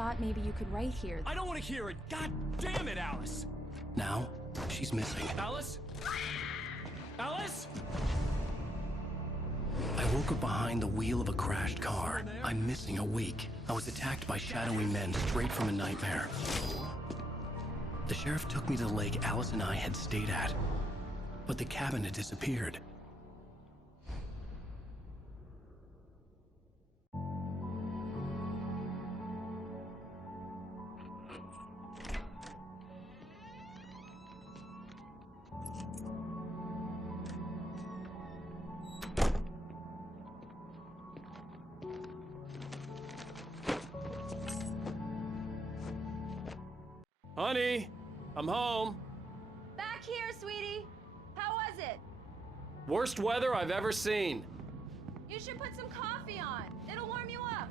thought maybe you could write here. I don't want to hear it! God damn it, Alice! Now, she's missing. Alice? Alice? I woke up behind the wheel of a crashed car. I'm missing a week. I was attacked by shadowy men straight from a nightmare. The sheriff took me to the lake Alice and I had stayed at, but the cabin had disappeared. Honey, I'm home. Back here, sweetie. How was it? Worst weather I've ever seen. You should put some coffee on. It'll warm you up.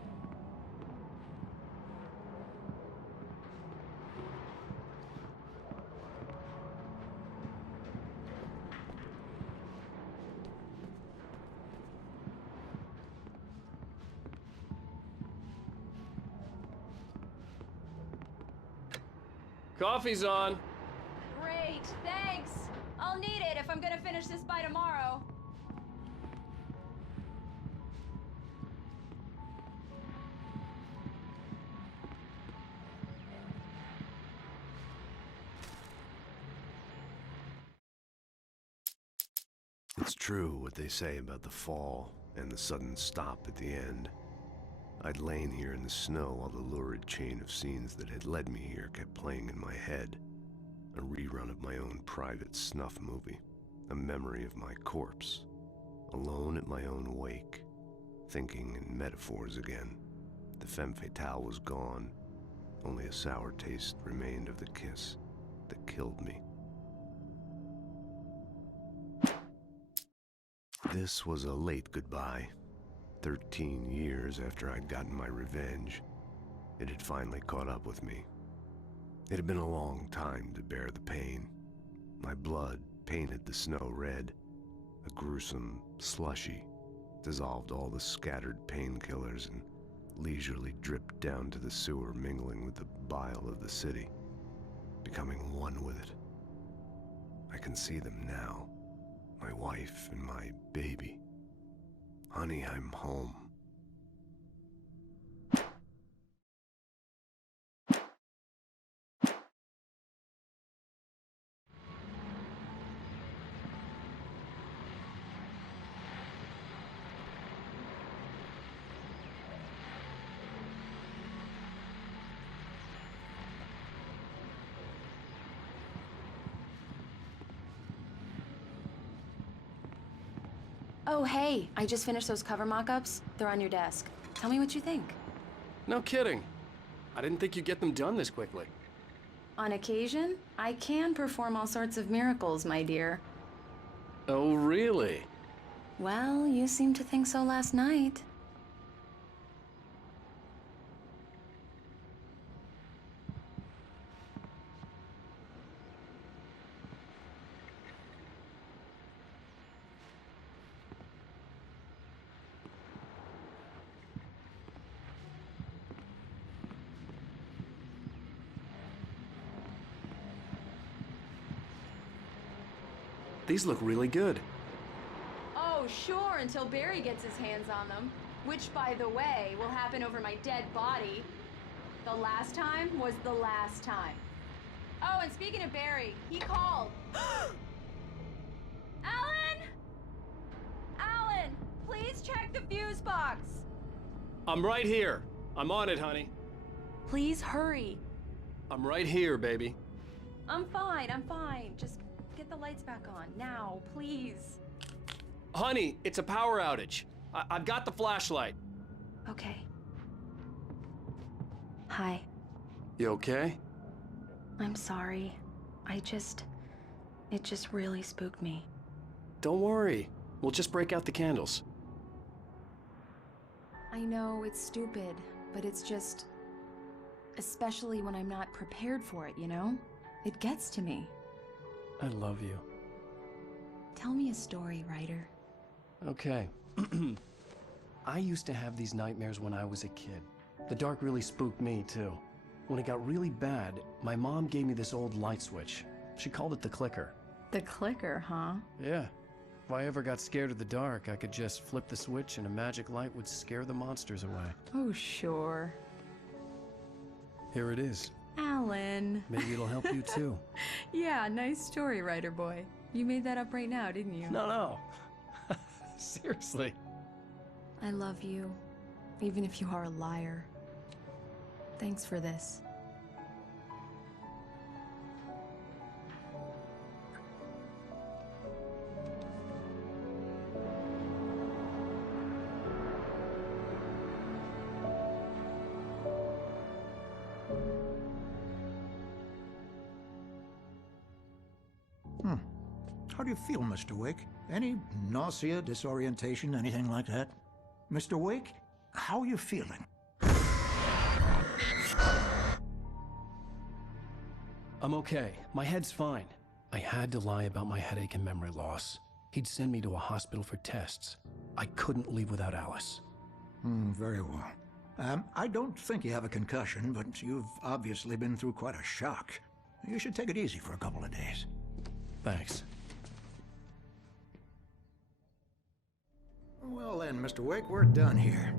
Coffee's on. Great, thanks. I'll need it if I'm gonna finish this by tomorrow. It's true what they say about the fall and the sudden stop at the end. I'd lain here in the snow while the lurid chain of scenes that had led me here kept playing in my head. A rerun of my own private snuff movie. A memory of my corpse. Alone at my own wake. Thinking in metaphors again. The femme fatale was gone. Only a sour taste remained of the kiss that killed me. This was a late goodbye. 13 years after I'd gotten my revenge, it had finally caught up with me. It had been a long time to bear the pain. My blood painted the snow red. A gruesome slushy dissolved all the scattered painkillers and leisurely dripped down to the sewer, mingling with the bile of the city, becoming one with it. I can see them now, my wife and my baby. Honey, I'm home. Oh, hey, I just finished those cover mock-ups. They're on your desk. Tell me what you think. No kidding. I didn't think you'd get them done this quickly. On occasion, I can perform all sorts of miracles, my dear. Oh, really? Well, you seemed to think so last night. These look really good. Oh, sure, until Barry gets his hands on them. Which, by the way, will happen over my dead body. The last time was the last time. Oh, and speaking of Barry, he called. Alan! Alan, please check the fuse box. I'm right here. I'm on it, honey. Please hurry. I'm right here, baby. I'm fine, I'm fine. Just get the lights back on, now, please. Honey, it's a power outage. I've got the flashlight. Okay. Hi. You okay? I'm sorry. It just really spooked me. Don't worry. We'll just break out the candles. I know it's stupid, but it's just... especially when I'm not prepared for it, you know? It gets to me. I love you. Tell me a story, writer. Okay. I used to have these nightmares when I was a kid. The dark really spooked me, too. When it got really bad, my mom gave me this old light switch. She called it the clicker. The clicker, huh? Yeah. If I ever got scared of the dark, I could just flip the switch and a magic light would scare the monsters away. Oh, sure. Here it is. Alan. Maybe it'll help you too. Yeah, nice story, writer boy. You made that up right now, didn't you? No. Seriously. I love you, even if you are a liar. Thanks for this. How do you feel, Mr. Wake? Any nausea, disorientation, anything like that? Mr. Wake, how are you feeling? I'm okay. My head's fine. I had to lie about my headache and memory loss. He'd send me to a hospital for tests. I couldn't leave without Alice. Very well. I don't think you have a concussion, but you've obviously been through quite a shock. You should take it easy for a couple of days. Thanks. Well then, Mr. Wake, we're done here.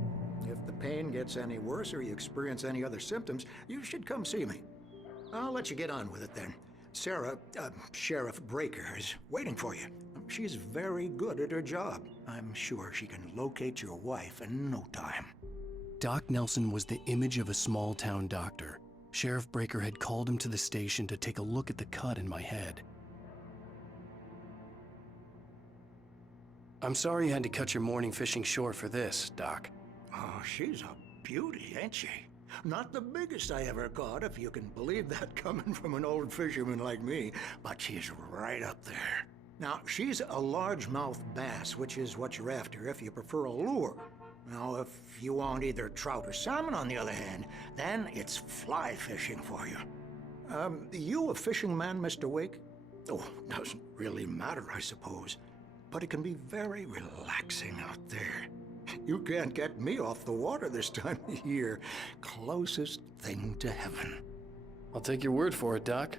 If the pain gets any worse or you experience any other symptoms, you should come see me. I'll let you get on with it then. Sarah, Sheriff Breaker, is waiting for you. She's very good at her job. I'm sure she can locate your wife in no time. Doc Nelson was the image of a small-town doctor. Sheriff Breaker had called him to the station to take a look at the cut in my head. I'm sorry you had to cut your morning fishing short for this, Doc. Oh, she's a beauty, ain't she? Not the biggest I ever caught, if you can believe that coming from an old fisherman like me, but she's right up there. Now, she's a largemouth bass, which is what you're after if you prefer a lure. Now, if you want either trout or salmon, on the other hand, then it's fly fishing for you. You a fishing man, Mr. Wake? Oh, doesn't really matter, I suppose. But it can be very relaxing out there. You can't get me off the water this time of year. Closest thing to heaven. I'll take your word for it, Doc.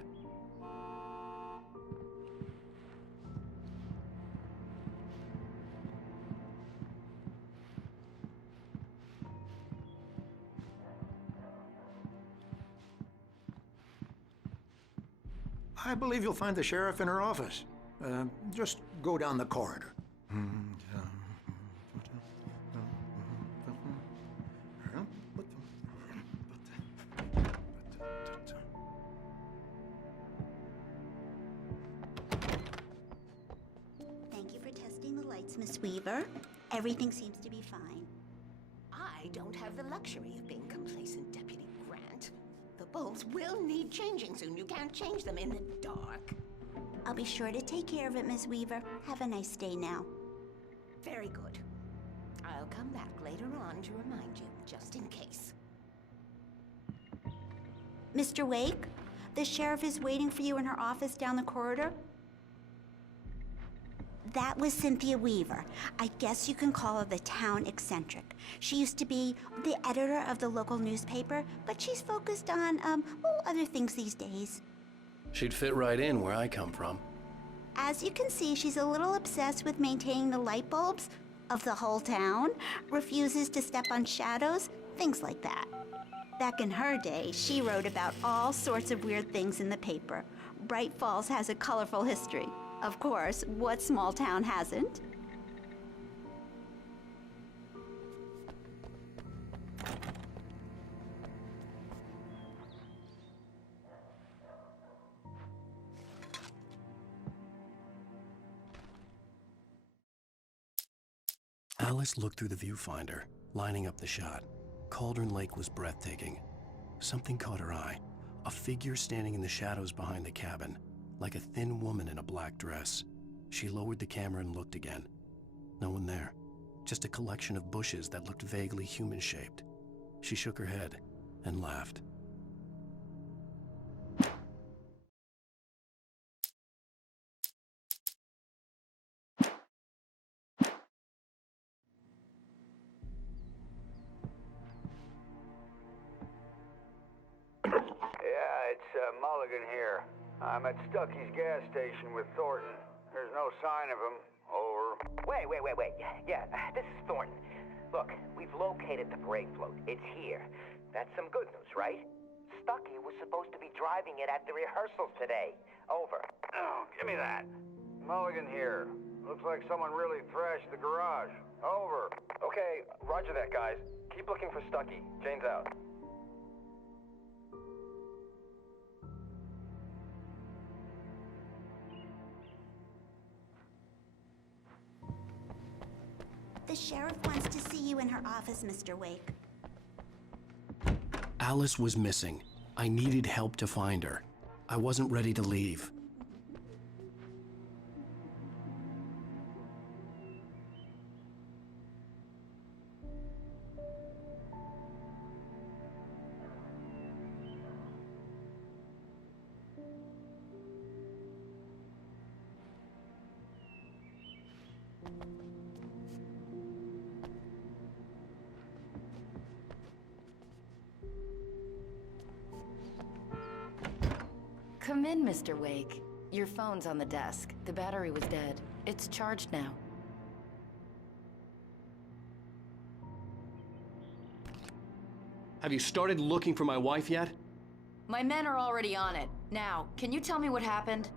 I believe you'll find the sheriff in her office. Just go down the corridor. Thank you for testing the lights, Miss Weaver. Everything seems to be fine. I don't have the luxury of being complacent, Deputy Grant. The bulbs will need changing soon. You can't change them in the dark. I'll be sure to take care of it, Miss Weaver. Have a nice day now. Very good. I'll come back later on to remind you, just in case. Mr. Wake, the sheriff is waiting for you in her office down the corridor. That was Cynthia Weaver. I guess you can call her the town eccentric. She used to be the editor of the local newspaper, but she's focused on, other things these days. She'd fit right in where I come from. As you can see, she's a little obsessed with maintaining the light bulbs of the whole town, refuses to step on shadows, things like that. Back in her day, she wrote about all sorts of weird things in the paper. Bright Falls has a colorful history. Of course, what small town hasn't? Alice looked through the viewfinder, lining up the shot. Cauldron Lake was breathtaking. Something caught her eye. A figure standing in the shadows behind the cabin, like a thin woman in a black dress. She lowered the camera and looked again. No one there. Just a collection of bushes that looked vaguely human-shaped. She shook her head and laughed. Mulligan here. I'm at Stucky's gas station with Thornton. There's no sign of him. Over. Wait. Yeah, this is Thornton. Look, we've located the brake float. It's here. That's some good news, right? Stucky was supposed to be driving it at the rehearsals today. Over. Oh, give me that. Mulligan here. Looks like someone really thrashed the garage. Over. Okay, roger that, guys. Keep looking for Stucky. Jane's out. The sheriff wants to see you in her office, Mr. Wake. Alice was missing. I needed help to find her. I wasn't ready to leave. Come in, Mr. Wake. Your phone's on the desk. The battery was dead. It's charged now. Have you started looking for my wife yet? My men are already on it. Now, can you tell me what happened?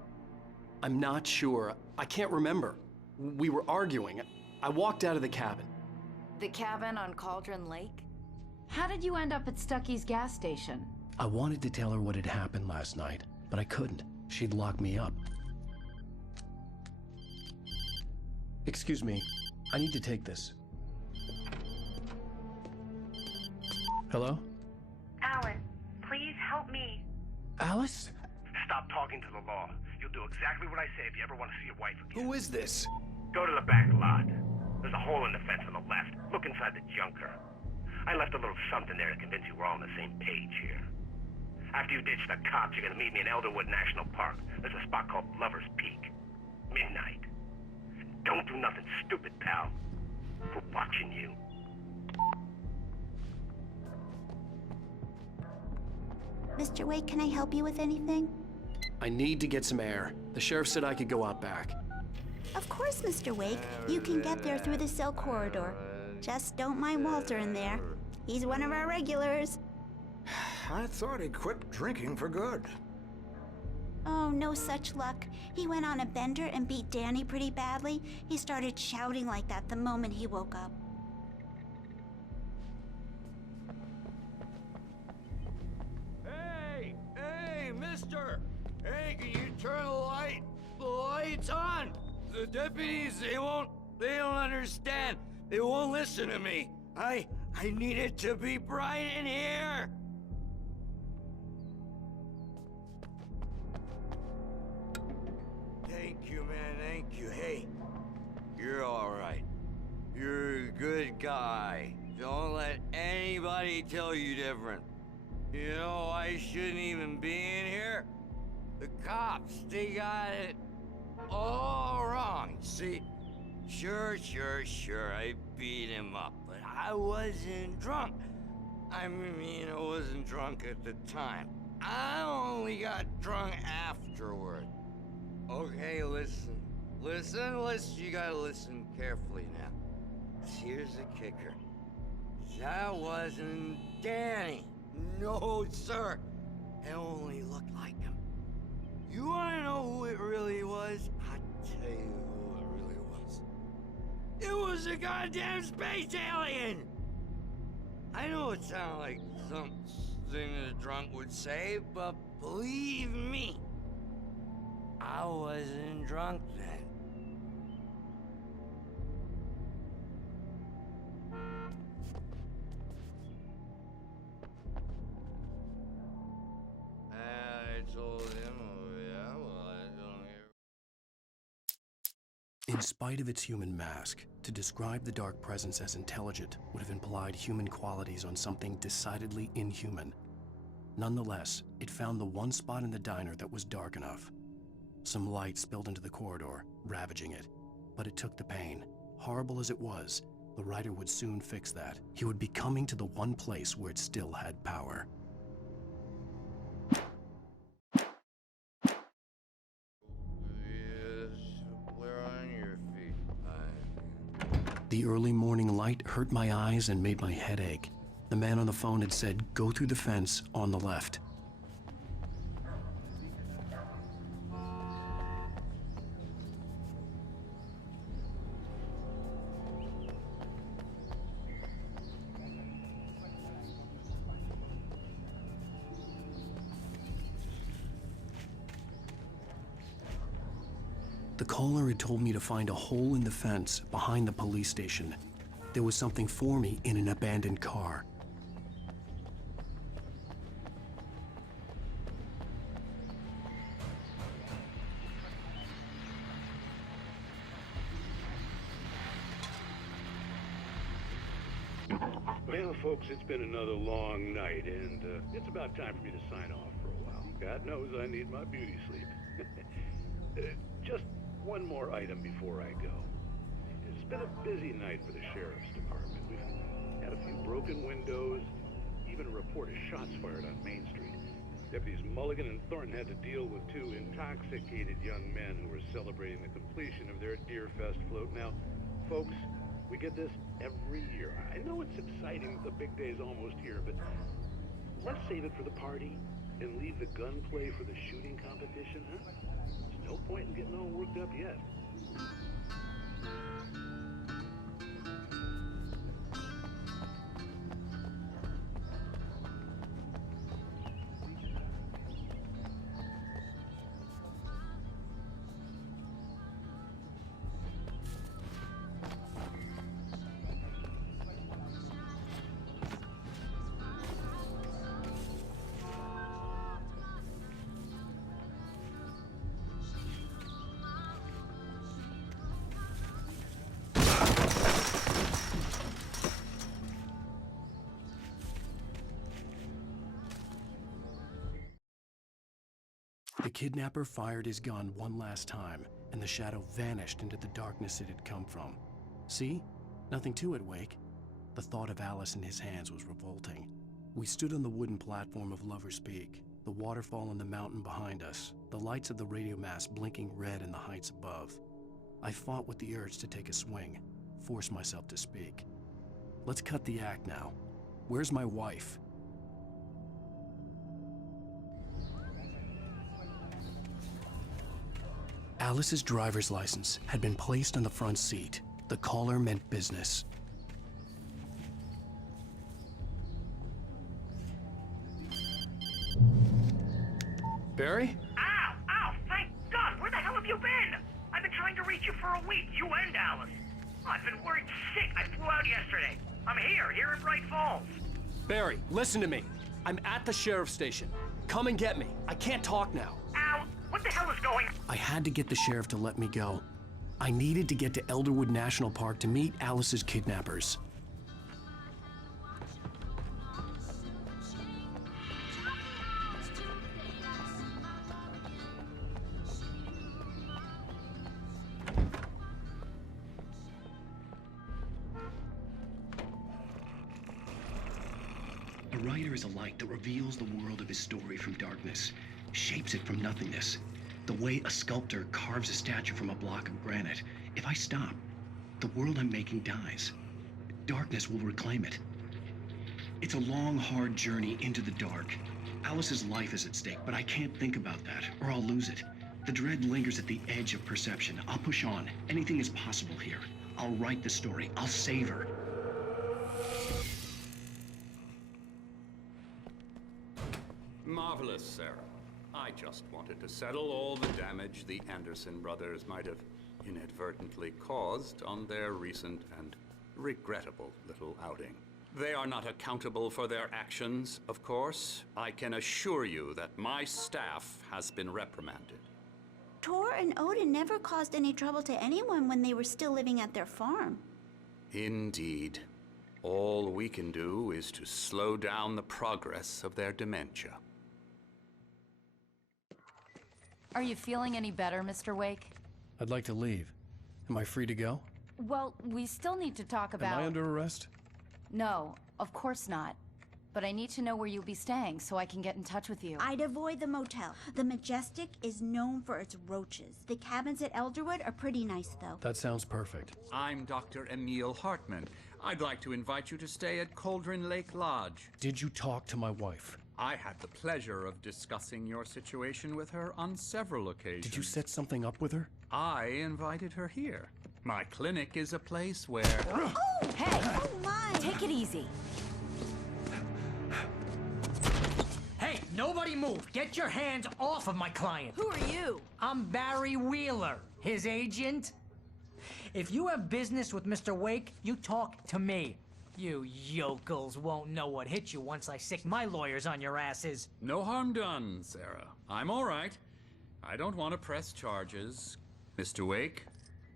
I'm not sure. I can't remember. We were arguing. I walked out of the cabin. The cabin on Cauldron Lake? How did you end up at Stucky's gas station? I wanted to tell her what had happened last night, but I couldn't. She'd lock me up. Excuse me. I need to take this. Hello? Alan, please help me. Alice? Stop talking to the law. You'll do exactly what I say if you ever want to see your wife again. Who is this? Go to the back lot. There's a hole in the fence on the left. Look inside the junker. I left a little something there to convince you we're all on the same page here. After you ditch the cops, you're gonna meet me in Elderwood National Park. There's a spot called Lover's Peak. Midnight. Don't do nothing stupid, pal. We're watching you. Mr. Wake, can I help you with anything? I need to get some air. The sheriff said I could go out back. Of course, Mr. Wake. You can get there through the cell corridor. Just don't mind Walter in there. He's one of our regulars. I thought he quit drinking for good. Oh, no such luck. He went on a bender and beat Danny pretty badly. He started shouting like that the moment he woke up. Hey, mister! Hey, can you turn the lights on? The deputies, they don't understand. They won't listen to me. I need it to be bright in here. Thank you, man, thank you. Hey, you're all right. You're a good guy. Don't let anybody tell you different. You know, I shouldn't even be in here. The cops, they got it all wrong. See, sure, I beat him up, but I wasn't drunk. I mean, I wasn't drunk at the time. I only got drunk afterward. Okay, listen. You gotta listen carefully now. Here's the kicker. That wasn't Danny. No, sir. It only looked like him. You wanna know who it really was? I'll tell you who it really was. It was a goddamn space alien! I know it sounds like something a drunk would say, but believe me, I wasn't drunk then. I told him, oh yeah, well, I don't hear. In spite of its human mask, to describe the dark presence as intelligent would have implied human qualities on something decidedly inhuman. Nonetheless, it found the one spot in the diner that was dark enough. Some light spilled into the corridor, ravaging it. But it took the pain. Horrible as it was, the writer would soon fix that. He would be coming to the one place where it still had power. The early morning light hurt my eyes and made my head ache. The man on the phone had said, go through the fence on the left. The caller had told me to find a hole in the fence behind the police station. There was something for me in an abandoned car. Well, folks, it's been another long night, and it's about time for me to sign off for a while. God knows I need my beauty sleep. Just one more item before I go. It's been a busy night for the Sheriff's Department. We've had a few broken windows, even a report of shots fired on Main Street. Deputies Mulligan and Thornton had to deal with two intoxicated young men who were celebrating the completion of their Deer Fest float. Now, folks, we get this every year. I know it's exciting that the big day's almost here, but let's save it for the party and leave the gunplay for the shooting competition, huh? There's no point in getting all worked up yet. The kidnapper fired his gun one last time, and the shadow vanished into the darkness it had come from. See? Nothing to it, Wake. The thought of Alice in his hands was revolting. We stood on the wooden platform of Lover's Peak, the waterfall on the mountain behind us, the lights of the radio mast blinking red in the heights above. I fought with the urge to take a swing, force myself to speak. Let's cut the act now. Where's my wife? Alice's driver's license had been placed on the front seat. The caller meant business. Barry? Ow! Ow! Thank God! Where the hell have you been? I've been trying to reach you for a week, you and Alice. I've been worried sick. I flew out yesterday. I'm here in Bright Falls. Barry, listen to me. I'm at the sheriff's station. Come and get me. I can't talk now. Ow! What the hell is going on? I had to get the sheriff to let me go. I needed to get to Elderwood National Park to meet Alice's kidnappers. A writer is a light that reveals the world of his story from darkness, shapes it from nothingness. The way a sculptor carves a statue from a block of granite. If I stop, the world I'm making dies. Darkness will reclaim it. It's a long, hard journey into the dark. Alice's life is at stake, but I can't think about that, or I'll lose it. The dread lingers at the edge of perception. I'll push on. Anything is possible here. I'll write the story. I'll save her. Marvelous, Sarah. I just wanted to settle all the damage the Anderson brothers might have inadvertently caused on their recent and regrettable little outing. They are not accountable for their actions, of course. I can assure you that my staff has been reprimanded. Tor and Odin never caused any trouble to anyone when they were still living at their farm. Indeed. All we can do is to slow down the progress of their dementia. Are you feeling any better, Mr. Wake? I'd like to leave. Am I free to go? Well, we still need to talk about... Am I under arrest? No, of course not. but I need to know where you'll be staying so I can get in touch with you. I'd avoid the motel. The Majestic is known for its roaches. The cabins at Elderwood are pretty nice, though. That sounds perfect. I'm Dr. Emil Hartman. I'd like to invite you to stay at Cauldron Lake Lodge. Did you talk to my wife? I had the pleasure of discussing your situation with her on several occasions. Did you set something up with her? I invited her here. My clinic is a place where... Oh! Hey! Oh, my! Take it easy. Hey, nobody move! Get your hands off of my client! Who are you? I'm Barry Wheeler, his agent. If you have business with Mr. Wake, you talk to me. You yokels won't know what hit you once I sick my lawyers on your asses. No harm done, Sarah. I'm all right. I don't want to press charges. Mr. Wake,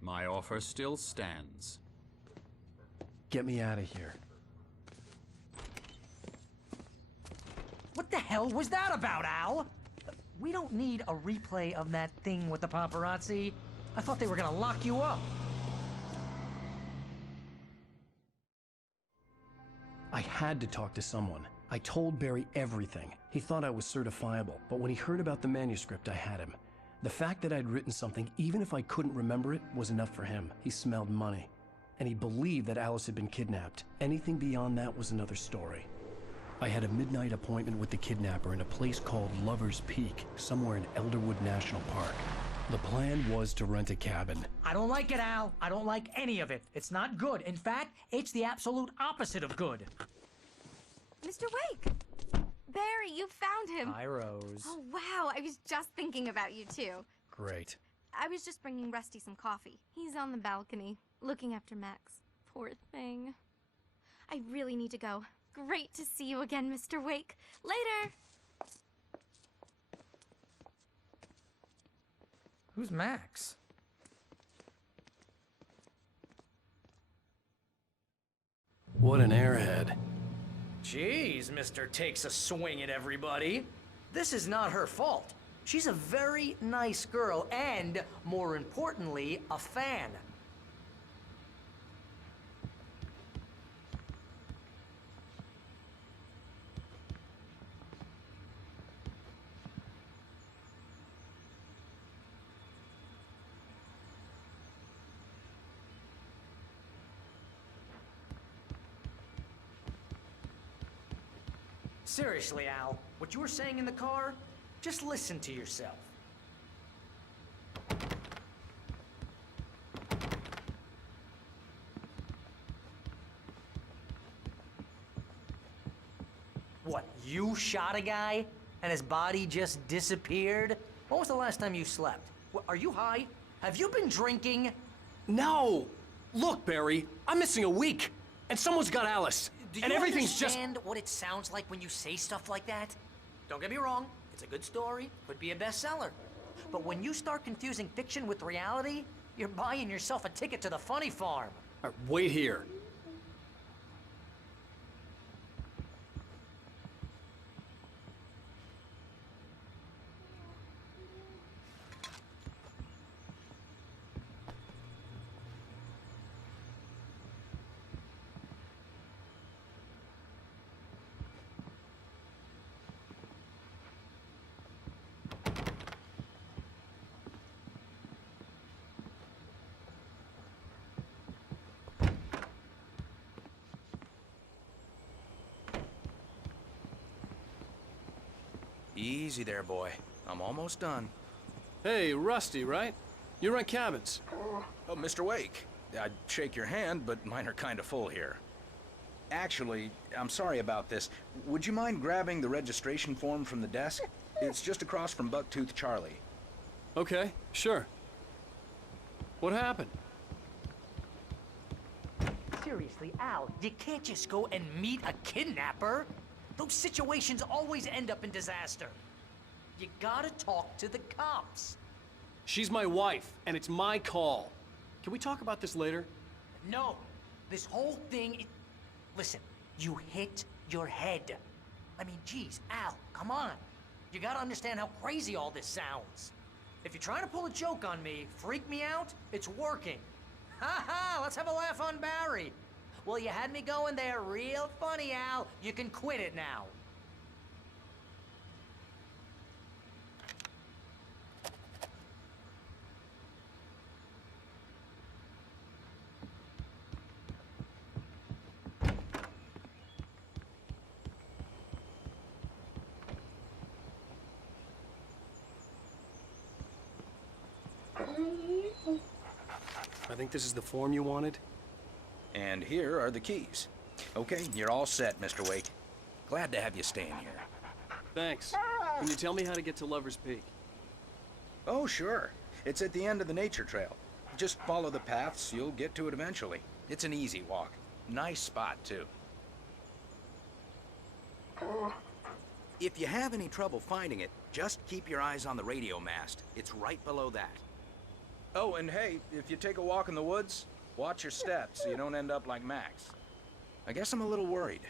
my offer still stands. Get me out of here. What the hell was that about, Al? We don't need a replay of that thing with the paparazzi. I thought they were gonna lock you up. I had to talk to someone. I told Barry everything. He thought I was certifiable, but when he heard about the manuscript, I had him. The fact that I'd written something, even if I couldn't remember it, was enough for him. He smelled money. And he believed that Alice had been kidnapped. Anything beyond that was another story. I had a midnight appointment with the kidnapper in a place called Lover's Peak, somewhere in Elderwood National Park. The plan was to rent a cabin. I don't like it, Al. I don't like any of it. It's not good. In fact, it's the absolute opposite of good. Mr. Wake! Barry, you found him! Hi, Rose. Oh, wow. I was just thinking about you, too. Great. I was just bringing Rusty some coffee. He's on the balcony, looking after Max. Poor thing. I really need to go. Great to see you again, Mr. Wake. Later! Who's Max? What an airhead. Jeez, Mr. Takes a swing at everybody. This is not her fault. She's a very nice girl and, more importantly, a fan. Seriously, Al, what you were saying in the car, just listen to yourself. What, you shot a guy and his body just disappeared? When was the last time you slept? Are you high? Have you been drinking? No! Look, Barry, I'm missing a week, and someone's got Alice. Do and you everything's just... understand what it sounds like when you say stuff like that? Don't get me wrong, it's a good story, could be a bestseller. But when you start confusing fiction with reality, you're buying yourself a ticket to the funny farm. All right, wait here. Easy there, boy. I'm almost done. Hey, Rusty, right? You rent cabins. Oh, Mr. Wake. I'd shake your hand, but mine are kind of full here. Actually, I'm sorry about this. Would you mind grabbing the registration form from the desk? It's just across from Bucktooth Charlie. Okay, sure. What happened? Seriously, Al, you can't just go and meet a kidnapper. Those situations always end up in disaster. You gotta talk to the cops. She's my wife, and it's my call. Can we talk about this later? No, this whole thing... Listen, you hit your head. I mean, geez, Al, come on. You gotta understand how crazy all this sounds. If you're trying to pull a joke on me, freak me out, it's working. Ha ha, let's have a laugh on Barry. Well, you had me going there real funny, Al. You can quit it now. I think this is the form you wanted. And here are the keys. Okay, you're all set, Mr. Wake. Glad to have you staying here. Thanks. Can you tell me how to get to Lover's Peak? Oh, sure. It's at the end of the nature trail. Just follow the paths, you'll get to it eventually. It's an easy walk. Nice spot, too. If you have any trouble finding it, just keep your eyes on the radio mast. It's right below that. Oh, and hey, if you take a walk in the woods, watch your steps so you don't end up like Max. I guess I'm a little worried.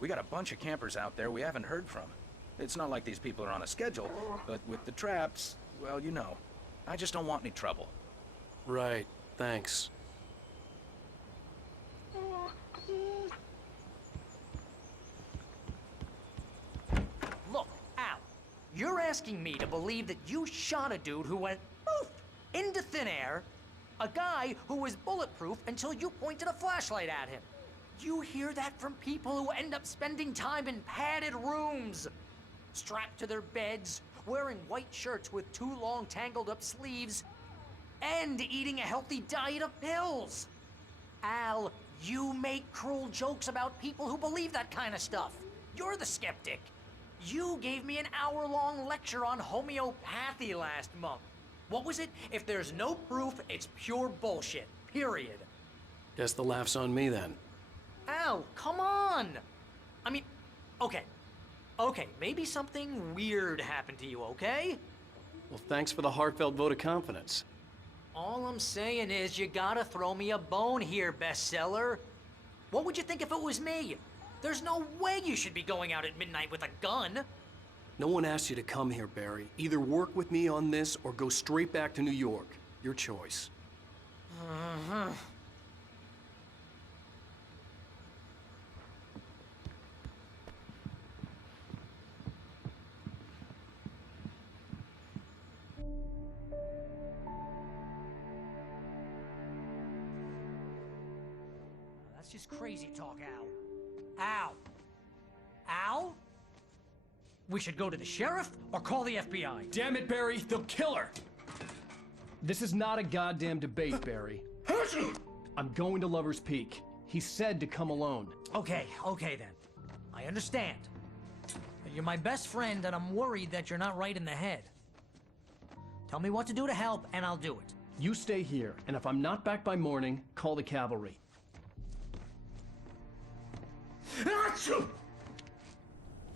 We got a bunch of campers out there we haven't heard from. It's not like these people are on a schedule, but with the traps, well, you know. I just don't want any trouble. Right, thanks. Look, Al, you're asking me to believe that you shot a dude who went poof into thin air, a guy who was bulletproof until you pointed a flashlight at him. You hear that from people who end up spending time in padded rooms, strapped to their beds, wearing white shirts with too long tangled up sleeves, and eating a healthy diet of pills. Al, you make cruel jokes about people who believe that kind of stuff. You're the skeptic. You gave me an hour-long lecture on homeopathy last month. What was it? If there's no proof, it's pure bullshit. Period. Guess the laugh's on me then. Al, come on! I mean, okay. Okay, maybe something weird happened to you, okay? Well, thanks for the heartfelt vote of confidence. All I'm saying is you gotta throw me a bone here, bestseller. What would you think if it was me? There's no way you should be going out at midnight with a gun. No one asked you to come here, Barry. Either work with me on this or go straight back to New York. Your choice. Uh-huh. That's just crazy talk, Al. Al! Al? We should go to the sheriff or call the FBI. Damn it, Barry, they'll kill her! This is not a goddamn debate, Barry. I'm going to Lover's Peak. He said to come alone. Okay then. I understand. You're my best friend, and I'm worried that you're not right in the head. Tell me what to do to help, and I'll do it. You stay here, and if I'm not back by morning, call the cavalry. Achoo!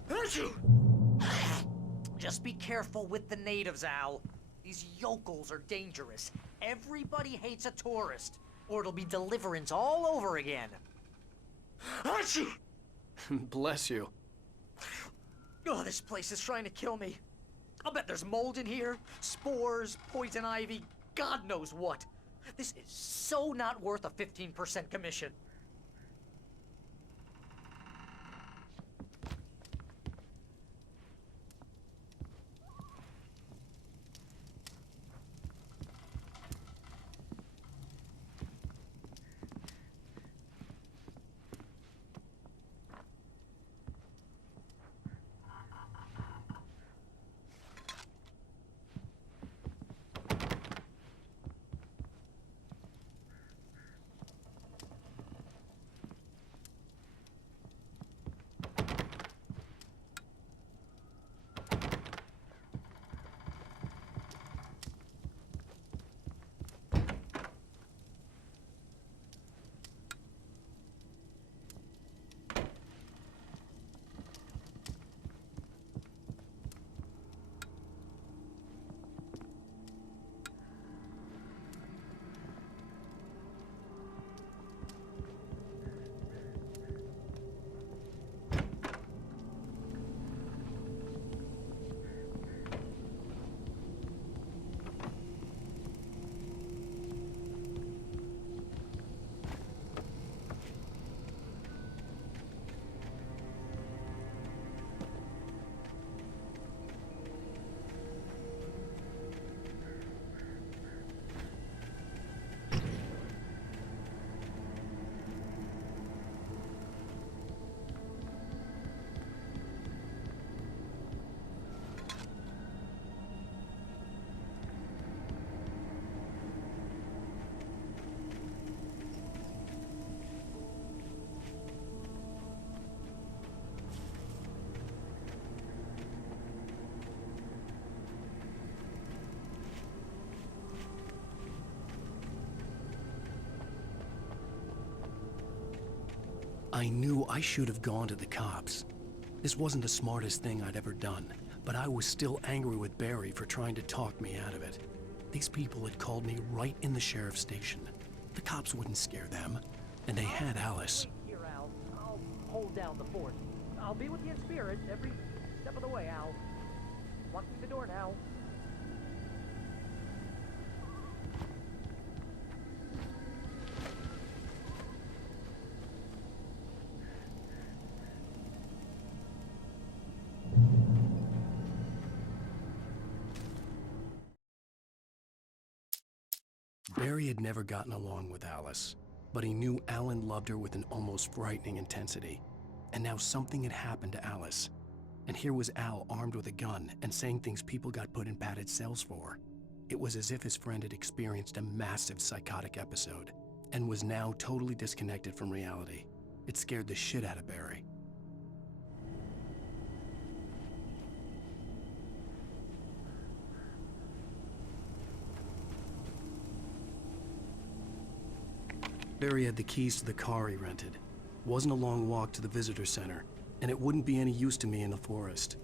Achoo! Just be careful with the natives, Al. These yokels are dangerous. Everybody hates a tourist, or it'll be deliverance all over again. Achoo! Bless you. Oh, this place is trying to kill me. I'll bet there's mold in here, spores, poison ivy, God knows what. This is so not worth a 15% commission. I knew I should have gone to the cops. This wasn't the smartest thing I'd ever done, but I was still angry with Barry for trying to talk me out of it. These people had called me right in the sheriff's station. The cops wouldn't scare them, and they had Alice. Here, Al. I'll hold down the fort. I'll be with you in spirit every step of the way, Al. Lock the door now. Barry had never gotten along with Alice, but he knew Alan loved her with an almost frightening intensity. And now something had happened to Alice. And here was Al armed with a gun and saying things people got put in padded cells for. It was as if his friend had experienced a massive psychotic episode and was now totally disconnected from reality. It scared the shit out of Barry. Barry had the keys to the car he rented. Wasn't a long walk to the visitor center, and it wouldn't be any use to me in the forest.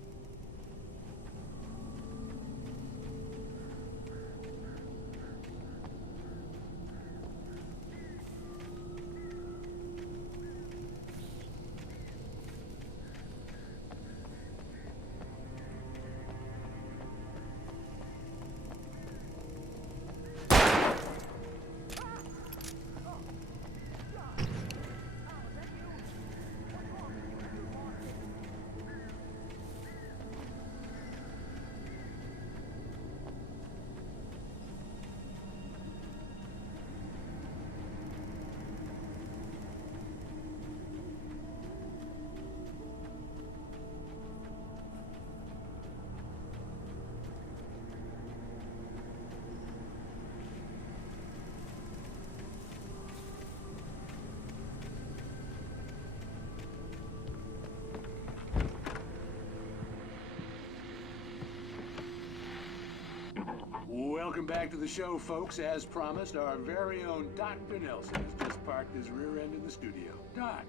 Welcome back to the show, folks. As promised, our very own Dr. Nelson has just parked his rear end in the studio. Doc,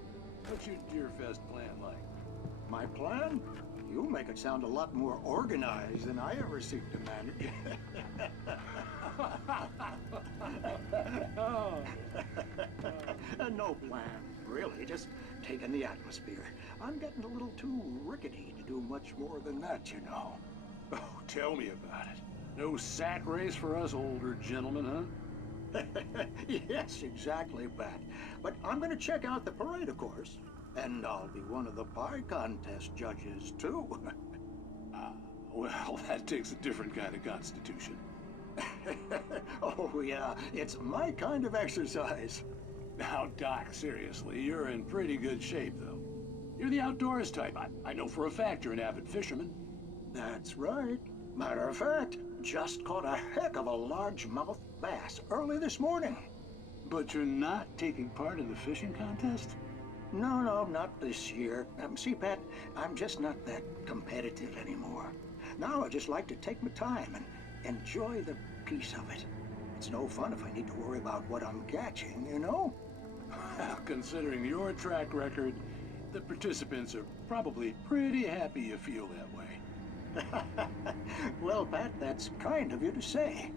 what's your Deerfest plan like? My plan? You make it sound a lot more organized than I ever seem to manage. No plan, really. Just taking the atmosphere. I'm getting a little too rickety to do much more than that, you know. Oh, tell me about it. No sack race for us older gentlemen, huh? Yes, exactly, Pat. But I'm going to check out the parade, of course. And I'll be one of the pie contest judges, too. Well, that takes a different kind of constitution. Oh, yeah. It's my kind of exercise. Now, Doc, seriously, you're in pretty good shape, though. You're the outdoors type. I know for a fact you're an avid fisherman. That's right. Matter of fact, just caught a heck of a largemouth bass early this morning. But you're not taking part in the fishing contest? No, not this year. See, Pat, I'm just not that competitive anymore. Now I just like to take my time and enjoy the peace of it. It's no fun if I need to worry about what I'm catching, you know? Well, considering your track record, the participants are probably pretty happy you feel that way. Well, Pat, that's kind of you to say.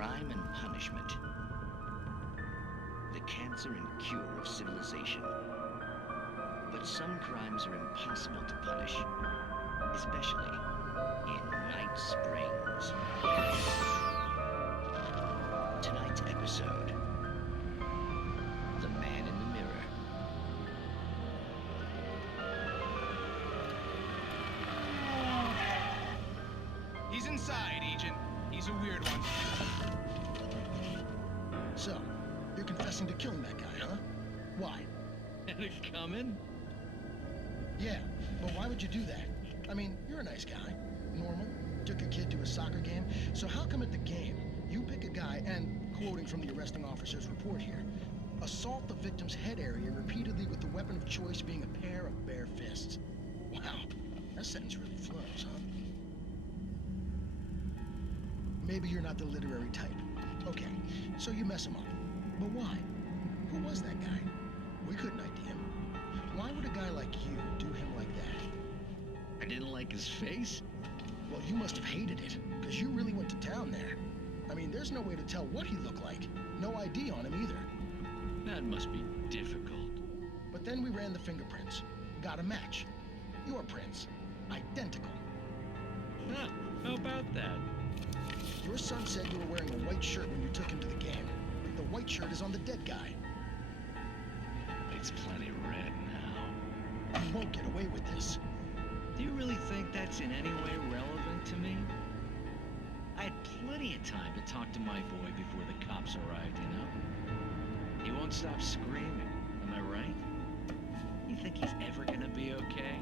crime and punishment. The cancer and cure of civilization. But some crimes are impossible to punish, especially in Night Springs. Tonight's episode, The Man in the Mirror. He's inside, Agent. He's a weird one. So, you're confessing to killing that guy, huh? Why? Had it coming? Yeah, but why would you do that? I mean, you're a nice guy. Normal. Took a kid to a soccer game. So how come at the game, you pick a guy and, quoting from the arresting officer's report here, assault the victim's head area repeatedly with the weapon of choice being a pair of bare fists? Wow, that sentence really flows, huh? Maybe you're not the literary type. Okay, so you mess him up. But why? Who was that guy? We couldn't ID him. Why would a guy like you do him like that? I didn't like his face? Well, you must have hated it, because you really went to town there. I mean, there's no way to tell what he looked like. No ID on him either. That must be difficult. But then we ran the fingerprints. Got a match. Your prints. Identical. Huh, how about that? Your son said you were wearing a white shirt when you took him to the game. The white shirt is on the dead guy. It's plenty red now. You won't get away with this. Do you really think that's in any way relevant to me? I had plenty of time to talk to my boy before the cops arrived, you know? He won't stop screaming, am I right? You think he's ever gonna be okay?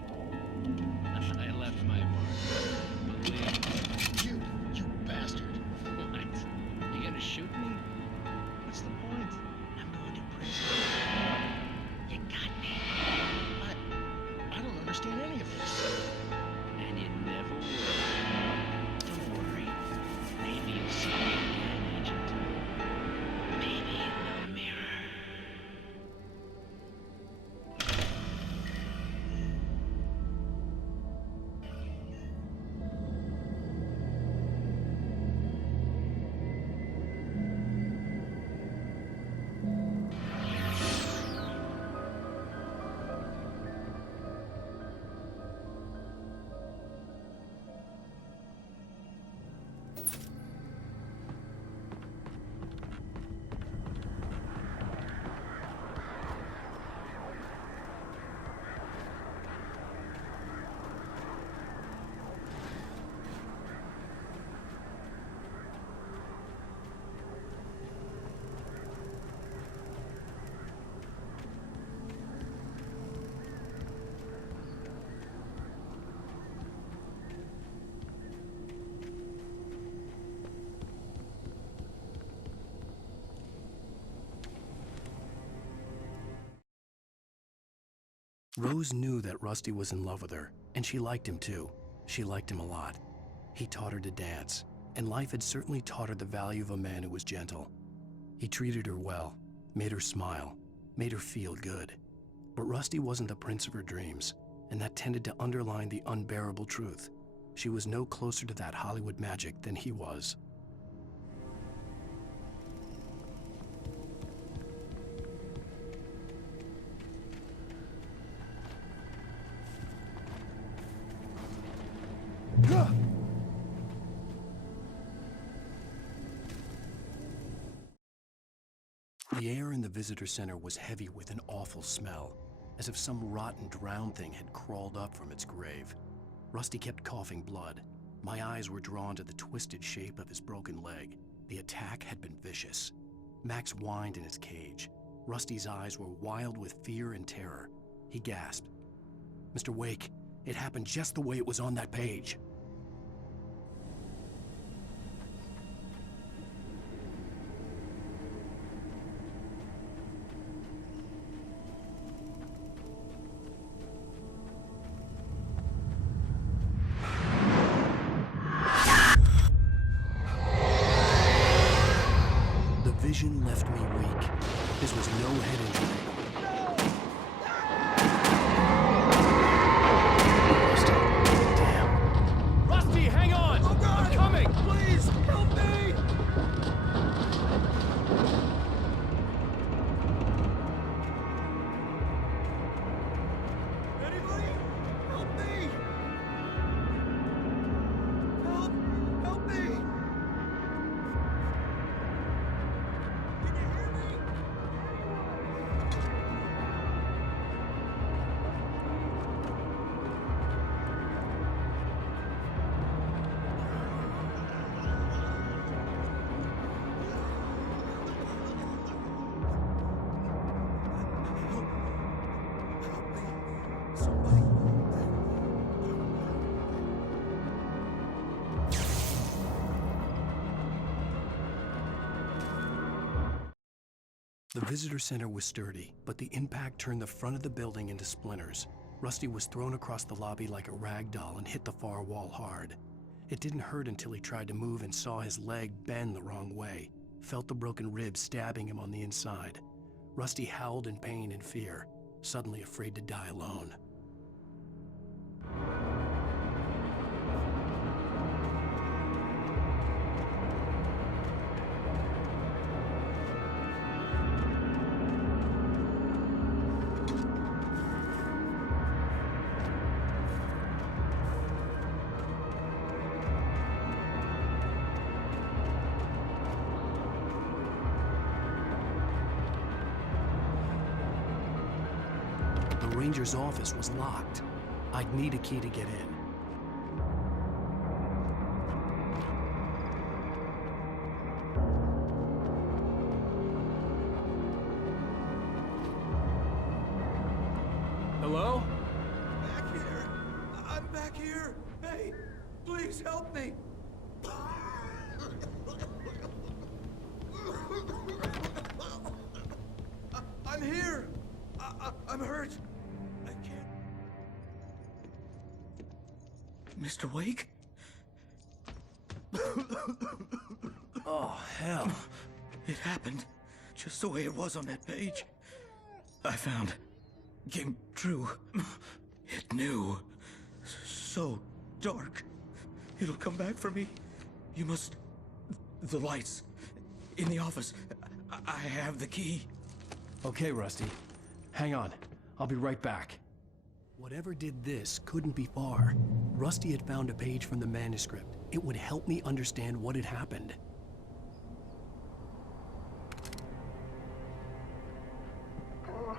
I left my mark. Believe me. You bastard. What? You gonna shoot me? What's the point? I'm going to prison. You got me. I don't understand any of this. And you never will. Don't worry. Maybe you'll see me again, Agent. Maybe in the mirror. Rose knew that Rusty was in love with her, and she liked him too. She liked him a lot. He taught her to dance, and life had certainly taught her the value of a man who was gentle. He treated her well, made her smile, made her feel good. But Rusty wasn't the prince of her dreams, and that tended to underline the unbearable truth. She was no closer to that Hollywood magic than he was. The air in the visitor center was heavy with an awful smell, as if some rotten drowned thing had crawled up from its grave. Rusty kept coughing blood. My eyes were drawn to the twisted shape of his broken leg. The attack had been vicious. Max whined in his cage. Rusty's eyes were wild with fear and terror. He gasped. "Mr. Wake, it happened just the way it was on that page." Vision left me weak. This was no head injury. Rusty, damn. Rusty, hang on! Oh God! I'm coming! Please, help me! The visitor center was sturdy, but the impact turned the front of the building into splinters. Rusty was thrown across the lobby like a rag doll and hit the far wall hard. It didn't hurt until he tried to move and saw his leg bend the wrong way, felt the broken ribs stabbing him on the inside. Rusty howled in pain and fear, suddenly afraid to die alone. The ranger's office was locked. I'd need a key to get in. Hello? Back here! I'm back here! Hey, please help me! I'm here! I'm hurt! I can't... Mr. Wake? Oh, hell. It happened just the way it was on that page. I found. Came true. It knew. So dark. It'll come back for me. You must... The lights. In the office. I have the key. Okay, Rusty. Hang on. I'll be right back. Whatever did this couldn't be far. Rusty had found a page from the manuscript. It would help me understand what had happened.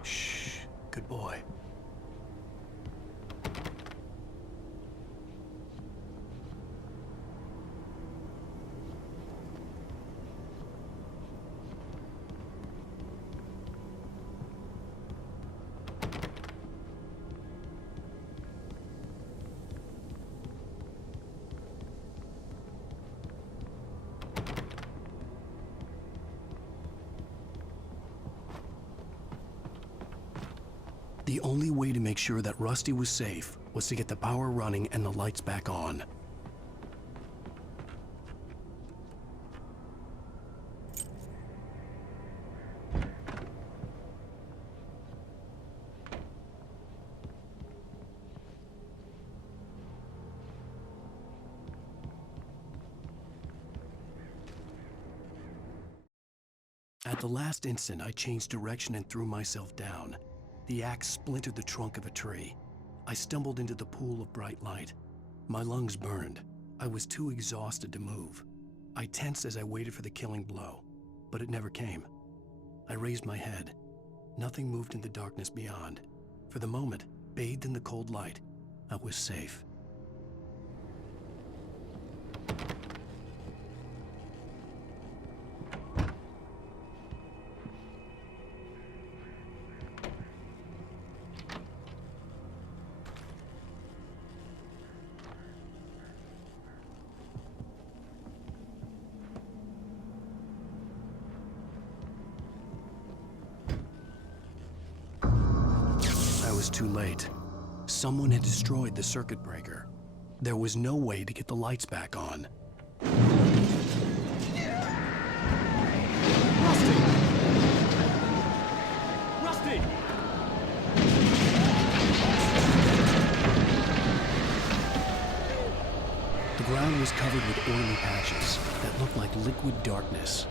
Shh. Good boy. The only way to make sure that Rusty was safe was to get the power running and the lights back on. At the last instant, I changed direction and threw myself down. The axe splintered the trunk of a tree. I stumbled into the pool of bright light. My lungs burned. I was too exhausted to move. I tensed as I waited for the killing blow, but it never came. I raised my head. Nothing moved in the darkness beyond. For the moment, bathed in the cold light, I was safe. I was too late. Someone had destroyed the circuit breaker. There was no way to get the lights back on. Rusty! The ground was covered with oily patches that looked like liquid darkness.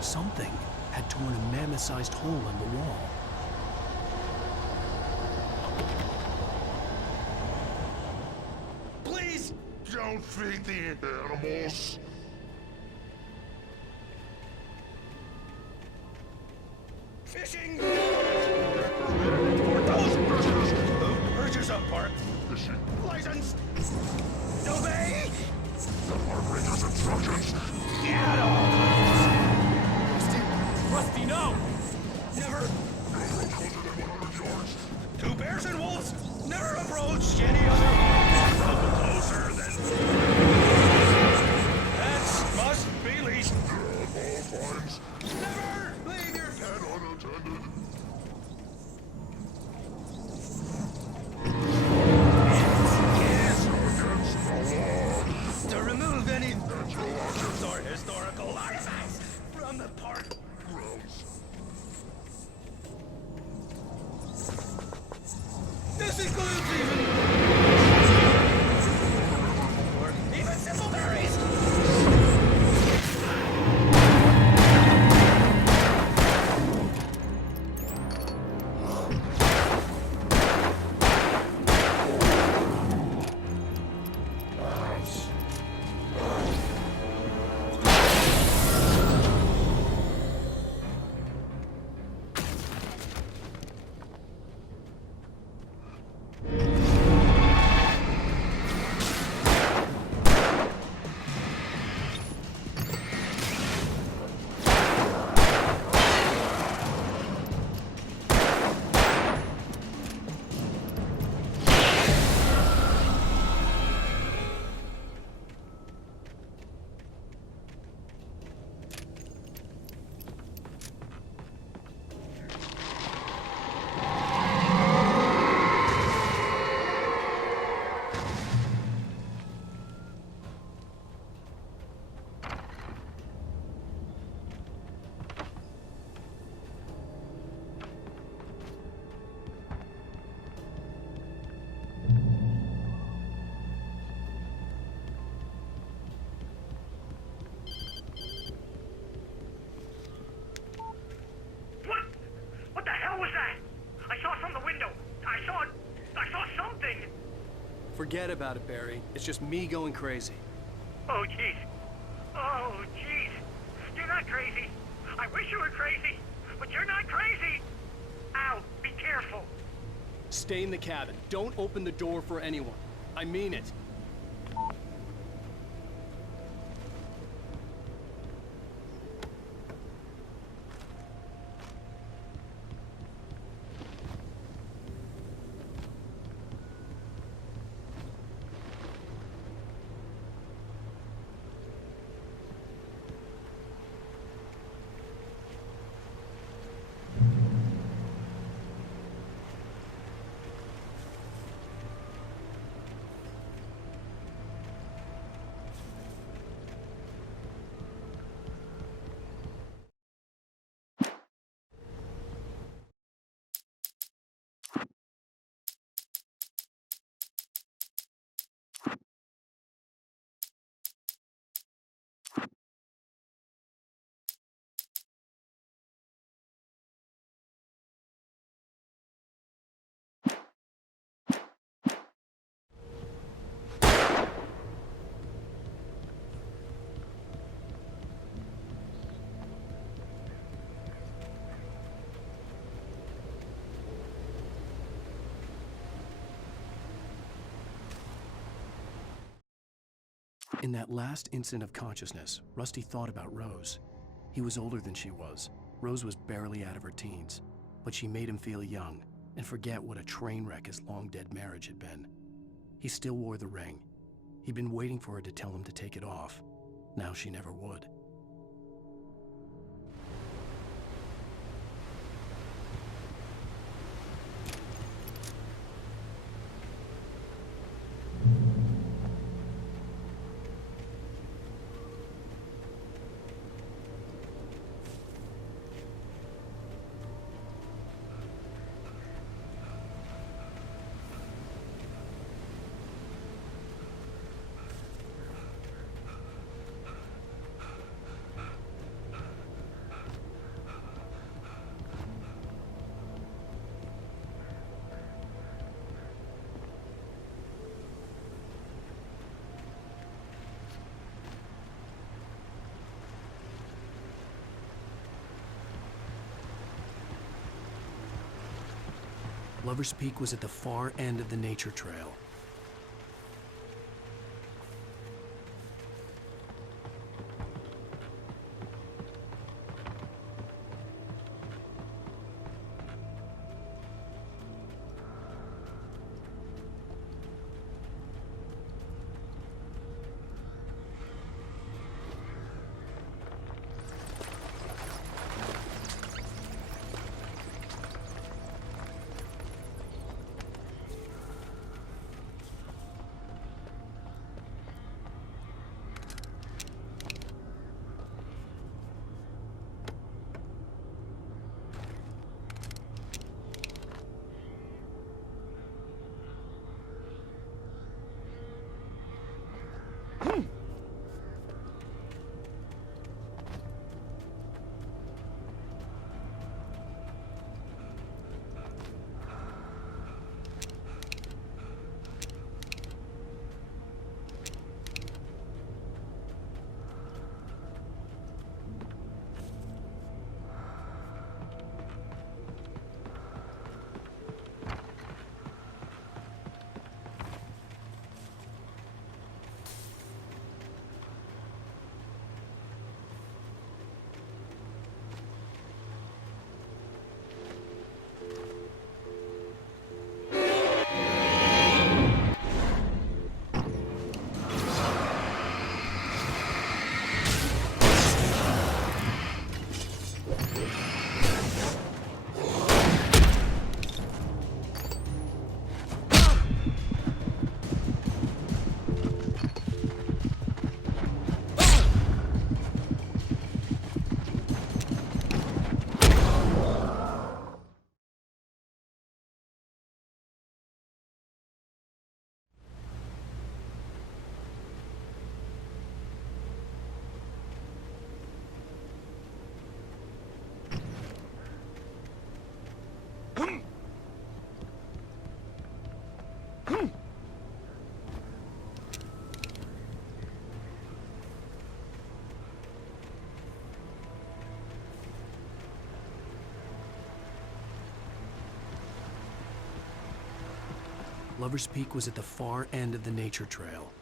Something had torn a mammoth-sized hole in the wall. Please don't feed the animals. Fishing! For those urges of part. License! Obey! The park ranger's instructions. Get off! Rusty, no! Never! Closer than 100 yards. Two bears and wolves never approached any other. Closer than. That must be least. All fines. Never leave your Pet unattended. Yes. Against the law. To remove any or historical artifacts from the park. Grounds. This includes even simple berries. What the hell was that? I saw from the window. I saw something. Forget about it, Barry. It's just me going crazy. Oh, jeez. Oh, jeez. You're not crazy. I wish you were crazy, but you're not crazy. Ow, be careful. Stay in the cabin. Don't open the door for anyone. I mean it. In that last instant of consciousness, Rusty thought about Rose. He was older than she was. Rose was barely out of her teens, but she made him feel young and forget what a train wreck his long-dead marriage had been. He still wore the ring. He'd been waiting for her to tell him to take it off. Now she never would. Lover's Peak was at the far end of the nature trail. Lover's Peak was at the far end of the nature trail.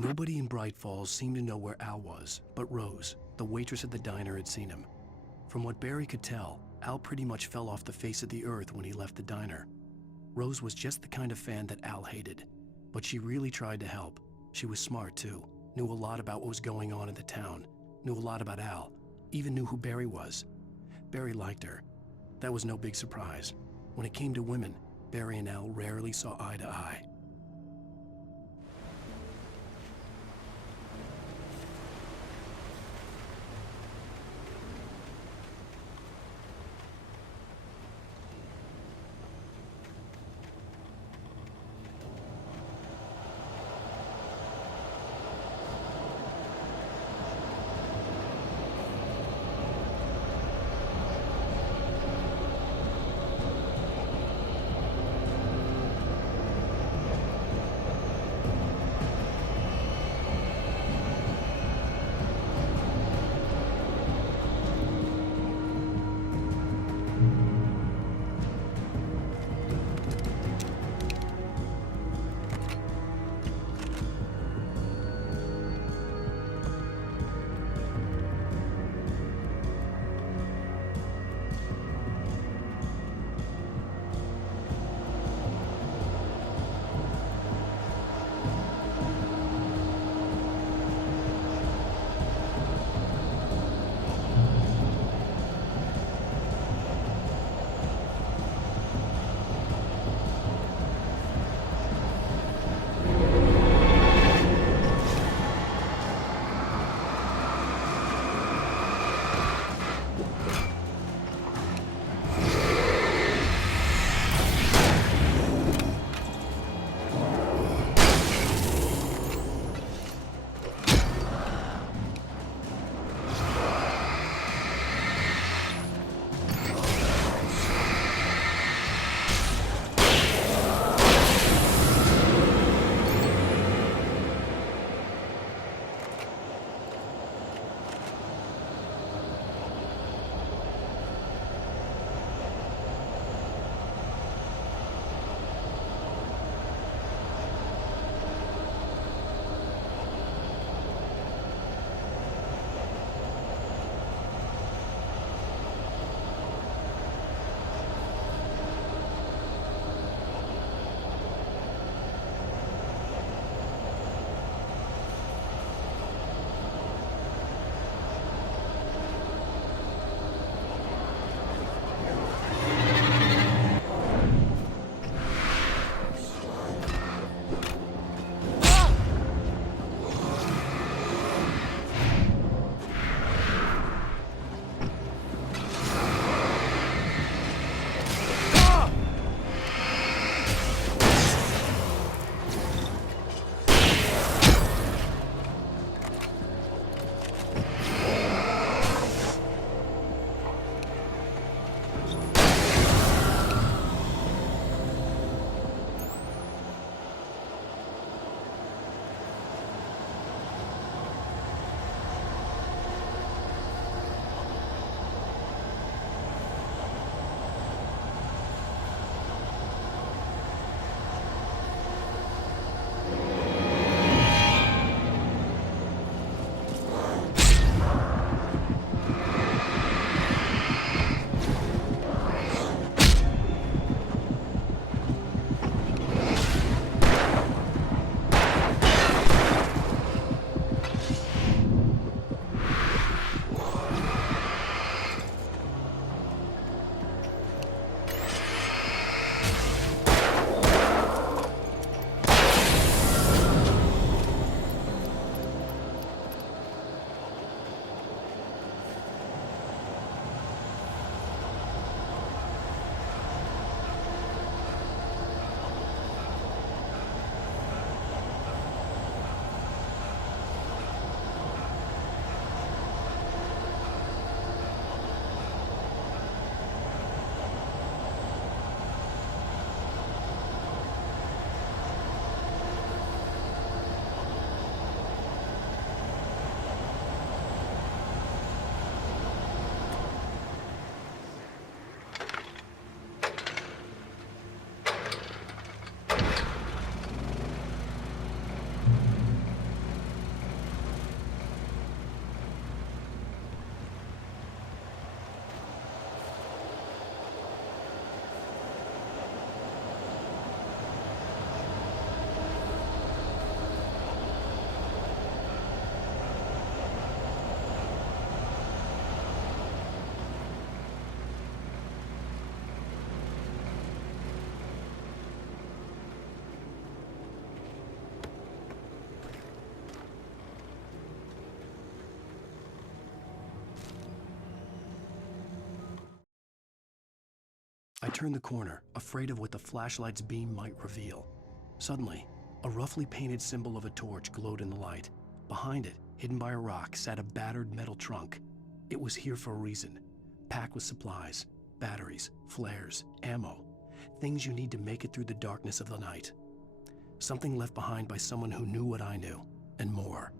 Nobody in Bright Falls seemed to know where Al was, but Rose, the waitress at the diner, had seen him. From what Barry could tell, Al pretty much fell off the face of the earth when he left the diner. Rose was just the kind of fan that Al hated, but she really tried to help. She was smart too, knew a lot about what was going on in the town, knew a lot about Al, even knew who Barry was. Barry liked her. That was no big surprise. When it came to women, Barry and Al rarely saw eye to eye. I turned the corner, afraid of what the flashlight's beam might reveal. Suddenly, a roughly painted symbol of a torch glowed in the light. Behind it, hidden by a rock, sat a battered metal trunk. It was here for a reason, packed with supplies, batteries, flares, ammo, things you need to make it through the darkness of the night. Something left behind by someone who knew what I knew, and more.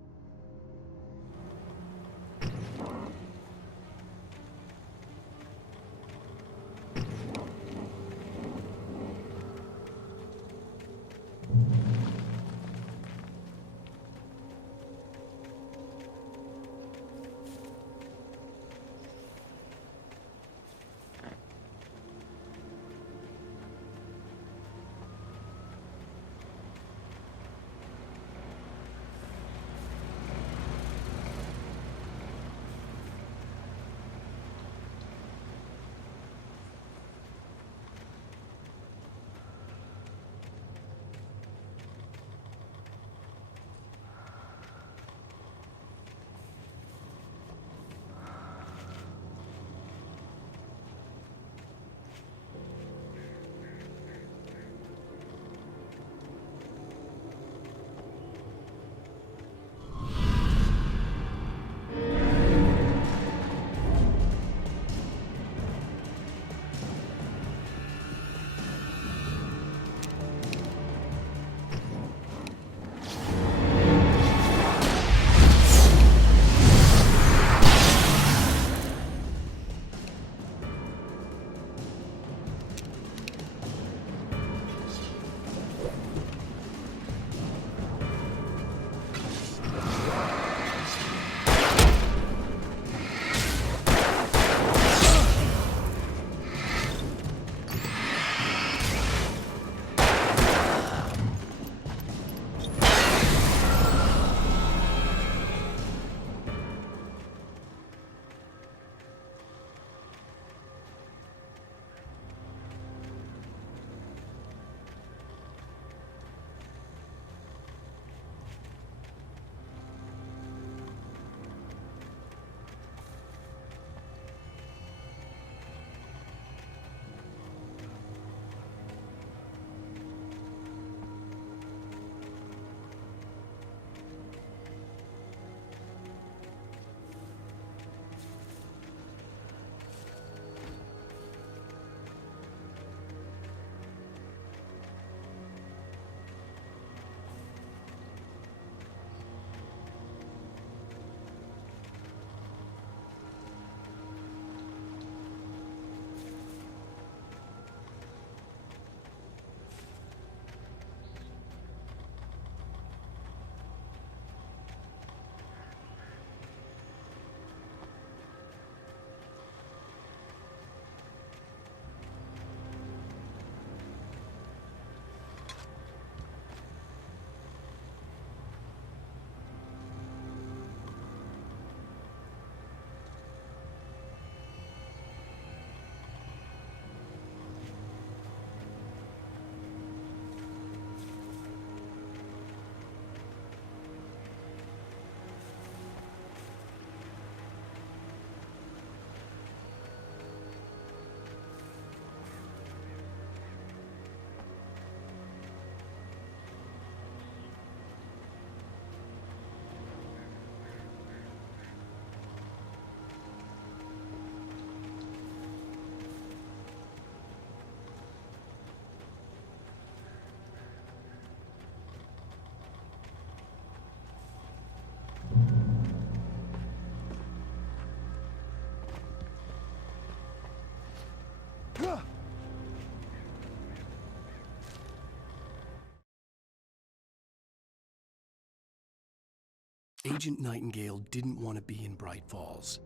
Agent Nightingale didn't want to be in Bright Falls.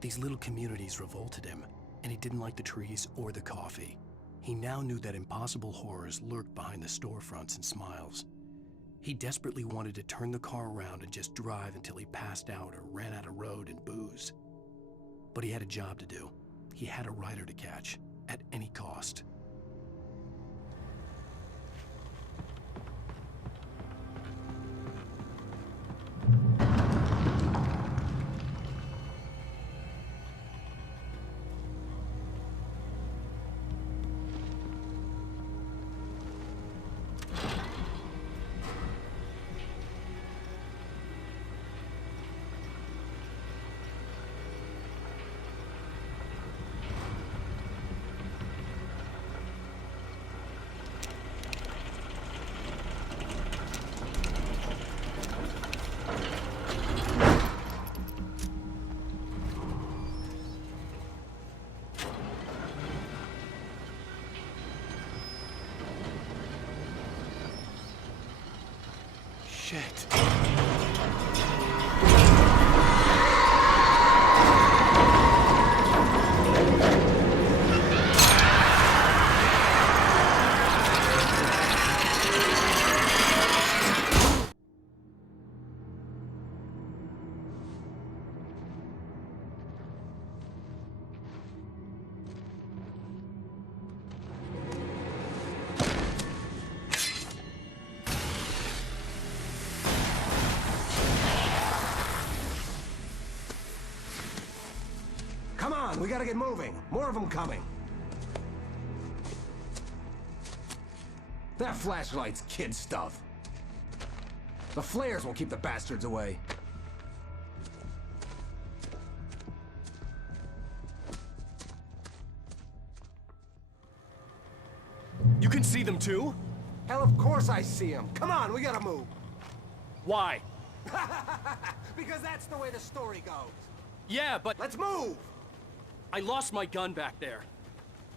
These little communities revolted him, and he didn't like the trees or the coffee. He now knew that impossible horrors lurked behind the storefronts and smiles. He desperately wanted to turn the car around and just drive until he passed out or ran out of road and booze. But he had a job to do. He had a rider to catch, at any cost. Shit. Come on, we gotta get moving. More of them coming. That flashlight's kid stuff. The flares will keep the bastards away. You can see them too? Hell, of course I see them. Come on, we gotta move. Why? Because that's the way the story goes. Yeah, but... Let's move! I lost my gun back there.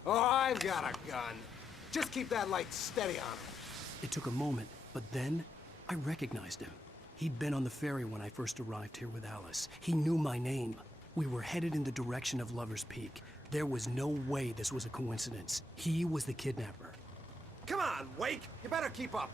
Oh, I've got a gun. Just keep that light steady on him. It took a moment, but then I recognized him. He'd been on the ferry when I first arrived here with Alice. He knew my name. We were headed in the direction of Lover's Peak. There was no way this was a coincidence. He was the kidnapper. Come on, Wake! You better keep up.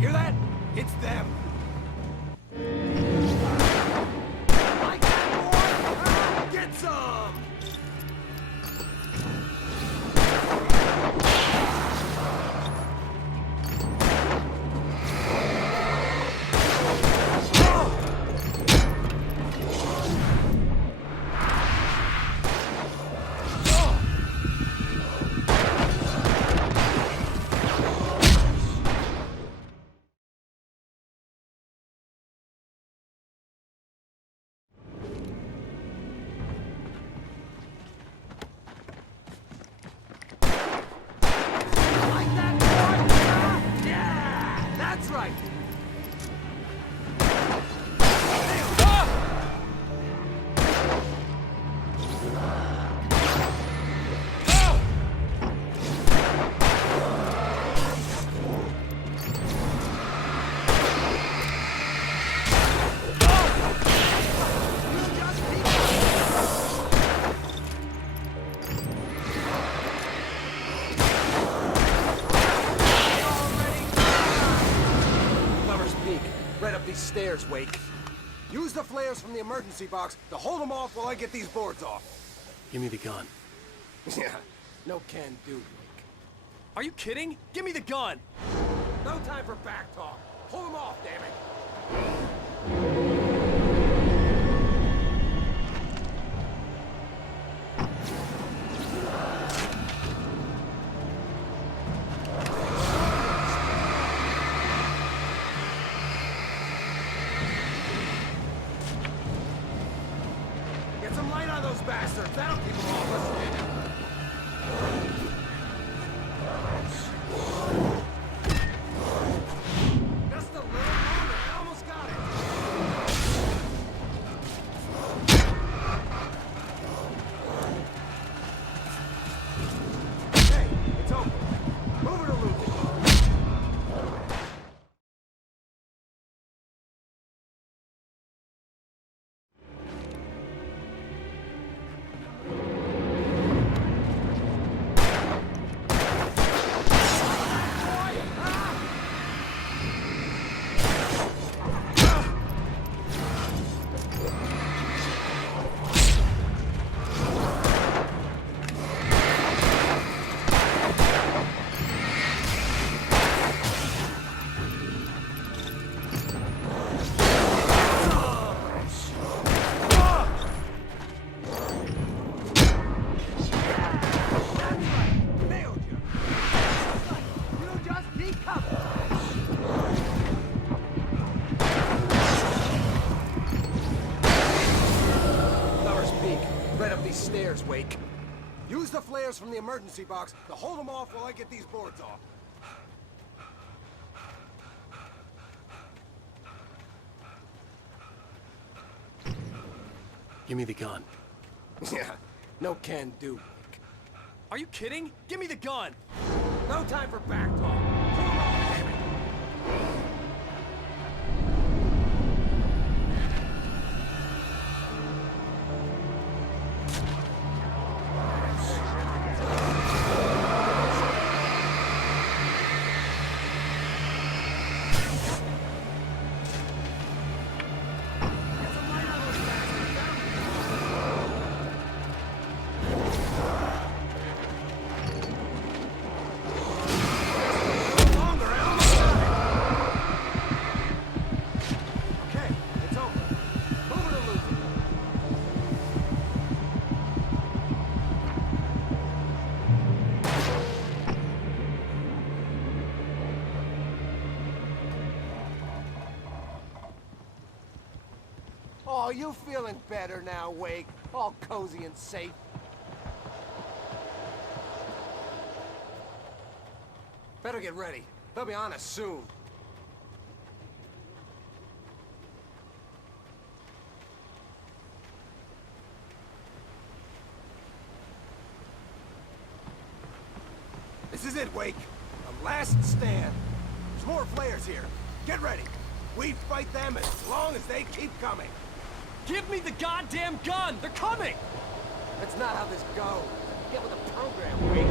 Hear that? It's them. Like that, boy! Get some! That's right! Right up these stairs, Wake. Use the flares from the emergency box to hold them off while I get these boards off. Give me the gun. Yeah, no can do, Wake. Are you kidding? Give me the gun! No time for back talk. Hold them off, damn it! Get some light on those bastards. That'll keep them off us. Just a little longer. I almost got it. Hey, it's open. Move it or lose it. the flares from the emergency box to hold them off while I get these boards off. Give me the gun. Yeah, no can do. Are you kidding? Give me the gun! No time for back talk. Pull 'em off, damn it. Oh, you feeling better now, Wake? All cozy and safe? Better get ready. They'll be on us soon. This is it, Wake. The last stand. There's more flares here. Get ready. We fight them as long as they keep coming. Give me the goddamn gun! They're coming! That's not how this goes. Get with the program, Wake.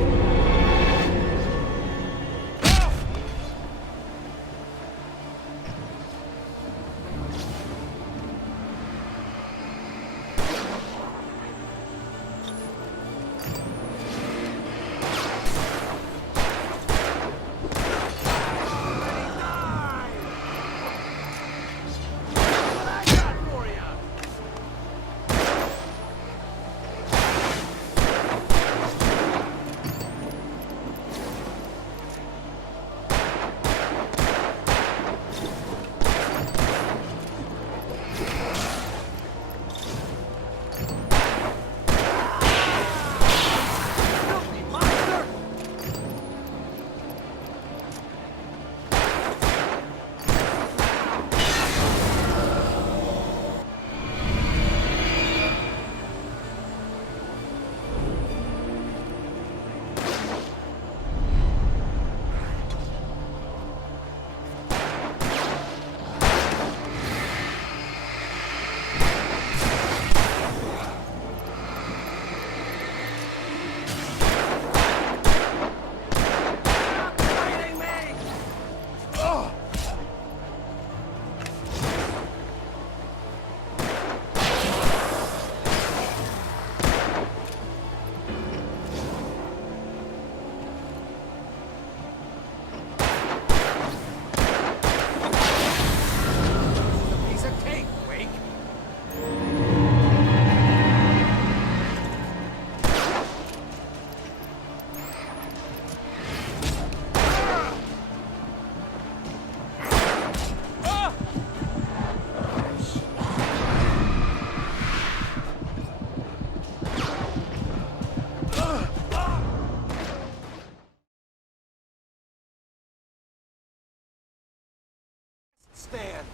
Stand.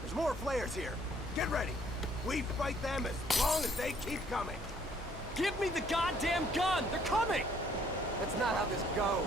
There's more flares here. Get ready. We fight them as long as they keep coming. Give me the goddamn gun! They're coming! That's not how this goes.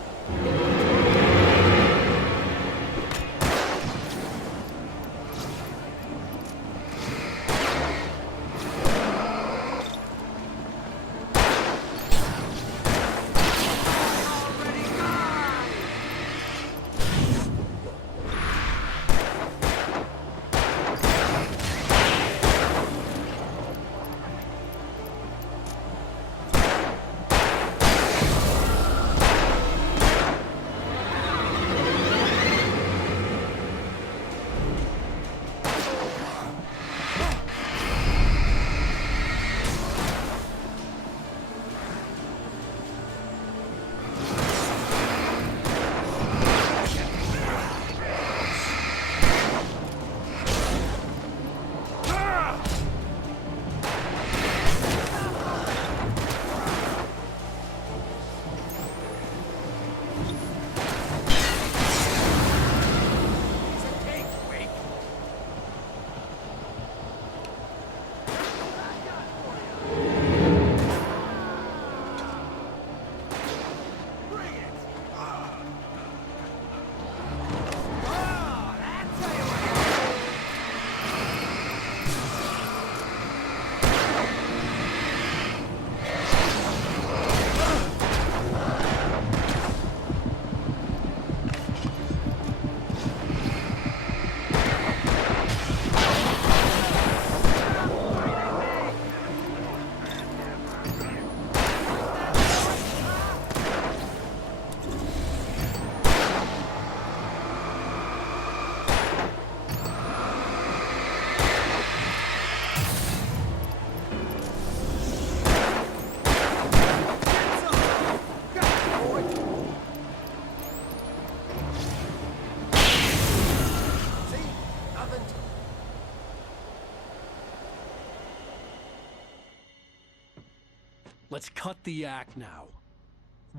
Let's cut the act now.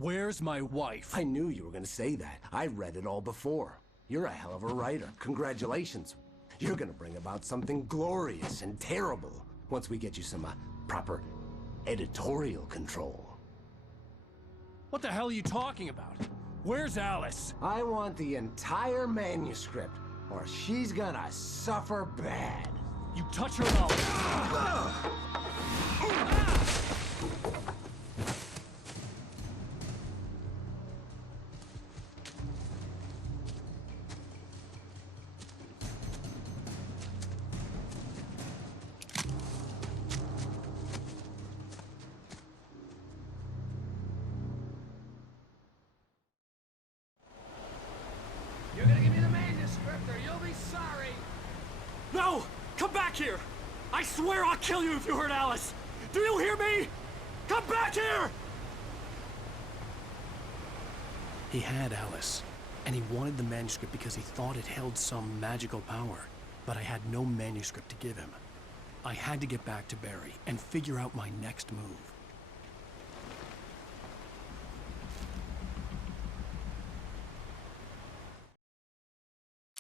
Where's my wife? I knew you were gonna say that. I read it all before. You're a hell of a writer. Congratulations. You're gonna bring about something glorious and terrible once we get you some proper editorial control. What the hell are you talking about? Where's Alice? I want the entire manuscript, or she's gonna suffer bad. You touch her mouth. You're gonna give me the manuscript or you'll be sorry. No! Come back here! I swear I'll kill you if you hurt Alice! Do you hear me? Come back here! He had Alice, and he wanted the manuscript because he thought it held some magical power. But I had no manuscript to give him. I had to get back to Barry and figure out my next move.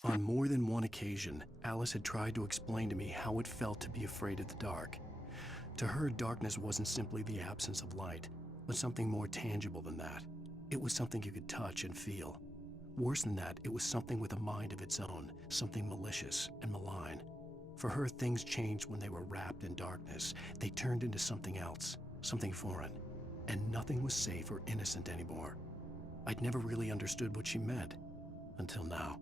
On more than one occasion, Alice had tried to explain to me how it felt to be afraid of the dark. To her, darkness wasn't simply the absence of light, but something more tangible than that. It was something you could touch and feel. Worse than that, it was something with a mind of its own, something malicious and malign. For her, things changed when they were wrapped in darkness. They turned into something else, something foreign, and nothing was safe or innocent anymore. I'd never really understood what she meant, until now.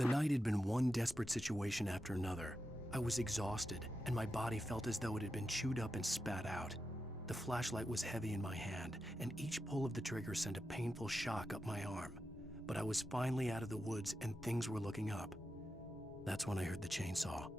The night had been one desperate situation after another. I was exhausted, and my body felt as though it had been chewed up and spat out. The flashlight was heavy in my hand, and each pull of the trigger sent a painful shock up my arm. But I was finally out of the woods, and things were looking up. That's when I heard the chainsaw.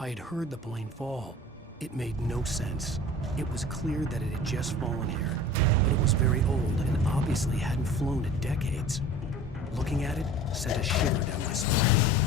I had heard the plane fall. It made no sense. It was clear that it had just fallen here, but it was very old and obviously hadn't flown in decades. Looking at it sent a shiver down my spine.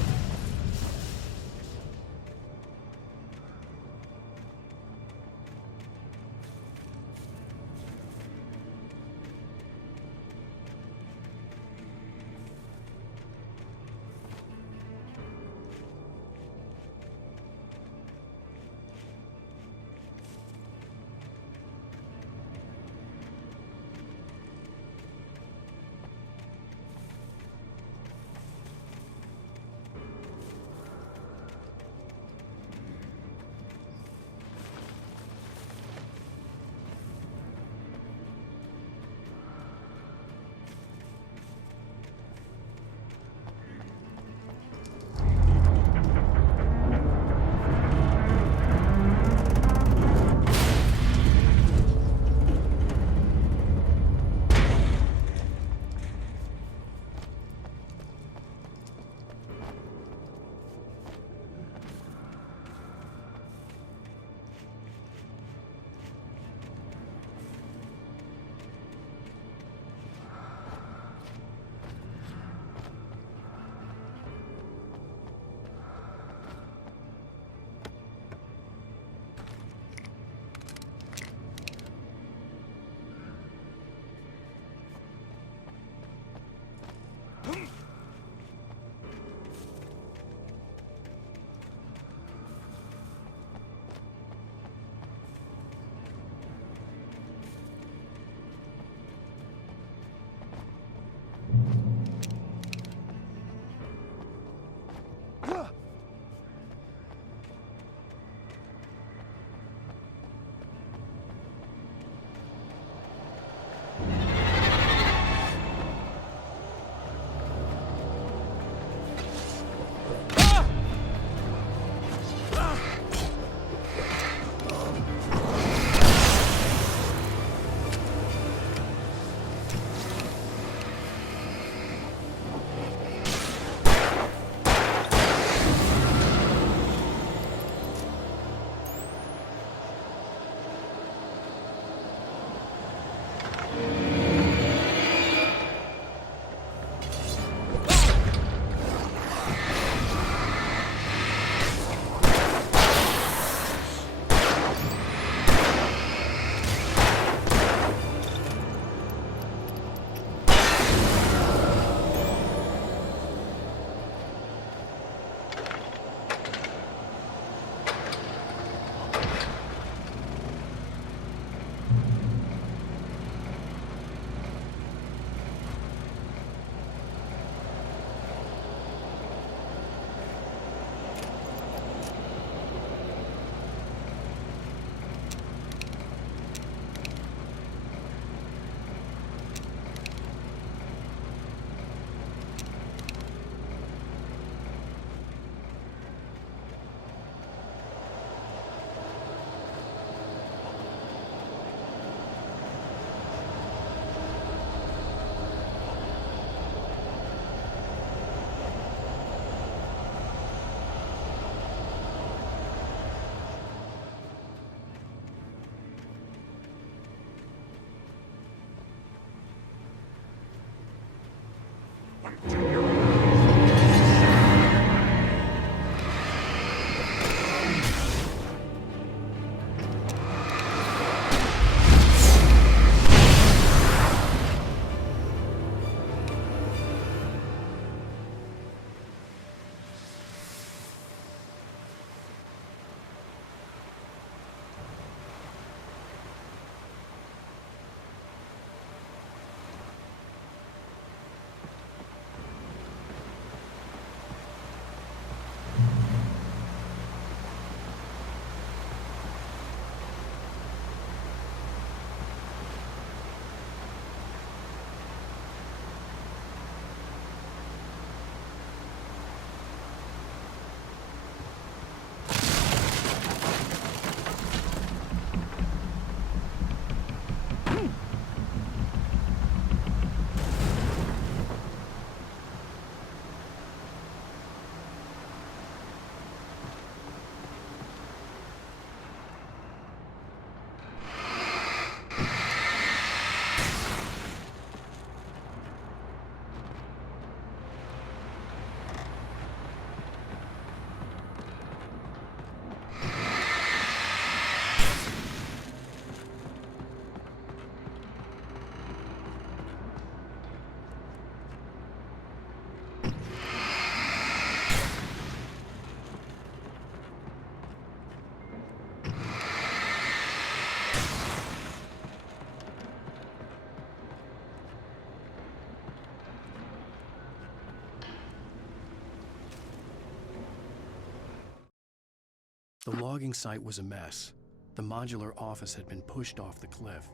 The logging site was a mess. The modular office had been pushed off the cliff.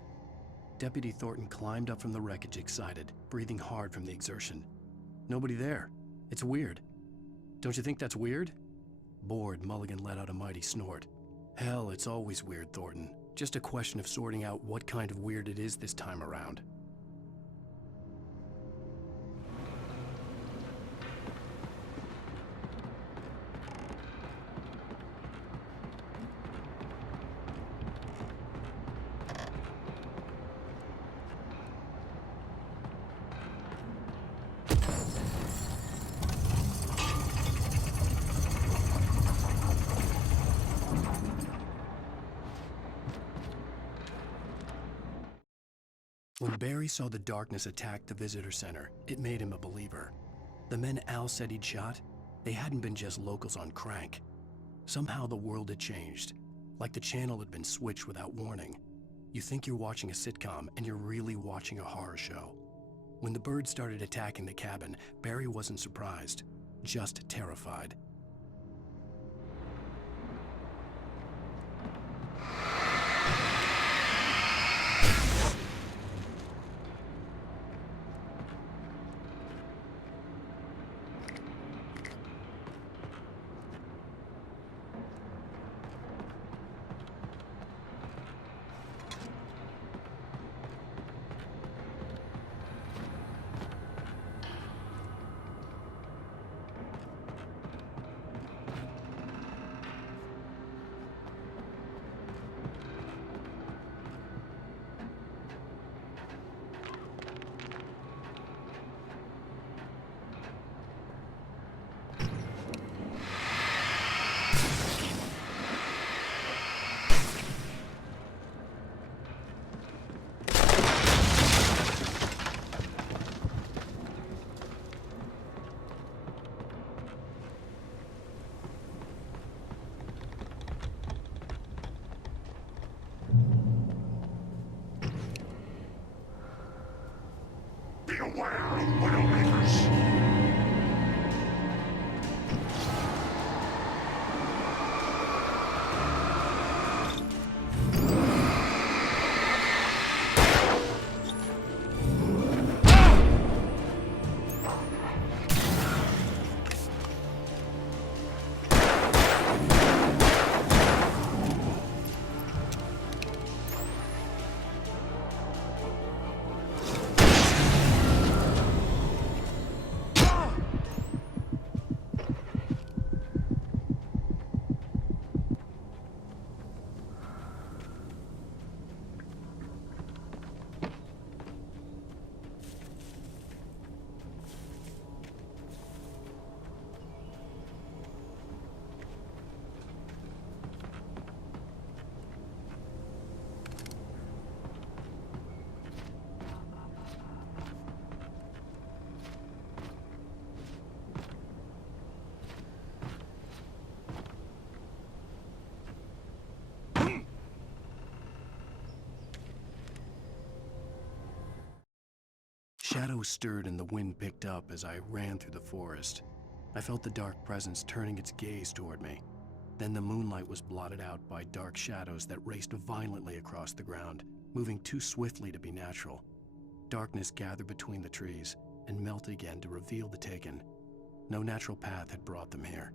Deputy Thornton climbed up from the wreckage excited, breathing hard from the exertion. Nobody there. It's weird. Don't you think that's weird? Bored, Mulligan let out a mighty snort. Hell, it's always weird, Thornton. Just a question of sorting out what kind of weird it is this time around. When Barry saw the darkness attack the visitor center, it made him a believer. The men Al said he'd shot, they hadn't been just locals on crank. Somehow the world had changed, like the channel had been switched without warning. You think you're watching a sitcom, and you're really watching a horror show. When the birds started attacking the cabin, Barry wasn't surprised, just terrified. shadows stirred and the wind picked up as I ran through the forest. I felt the dark presence turning its gaze toward me. Then the moonlight was blotted out by dark shadows that raced violently across the ground, moving too swiftly to be natural. Darkness gathered between the trees and melted again to reveal the Taken. No natural path had brought them here.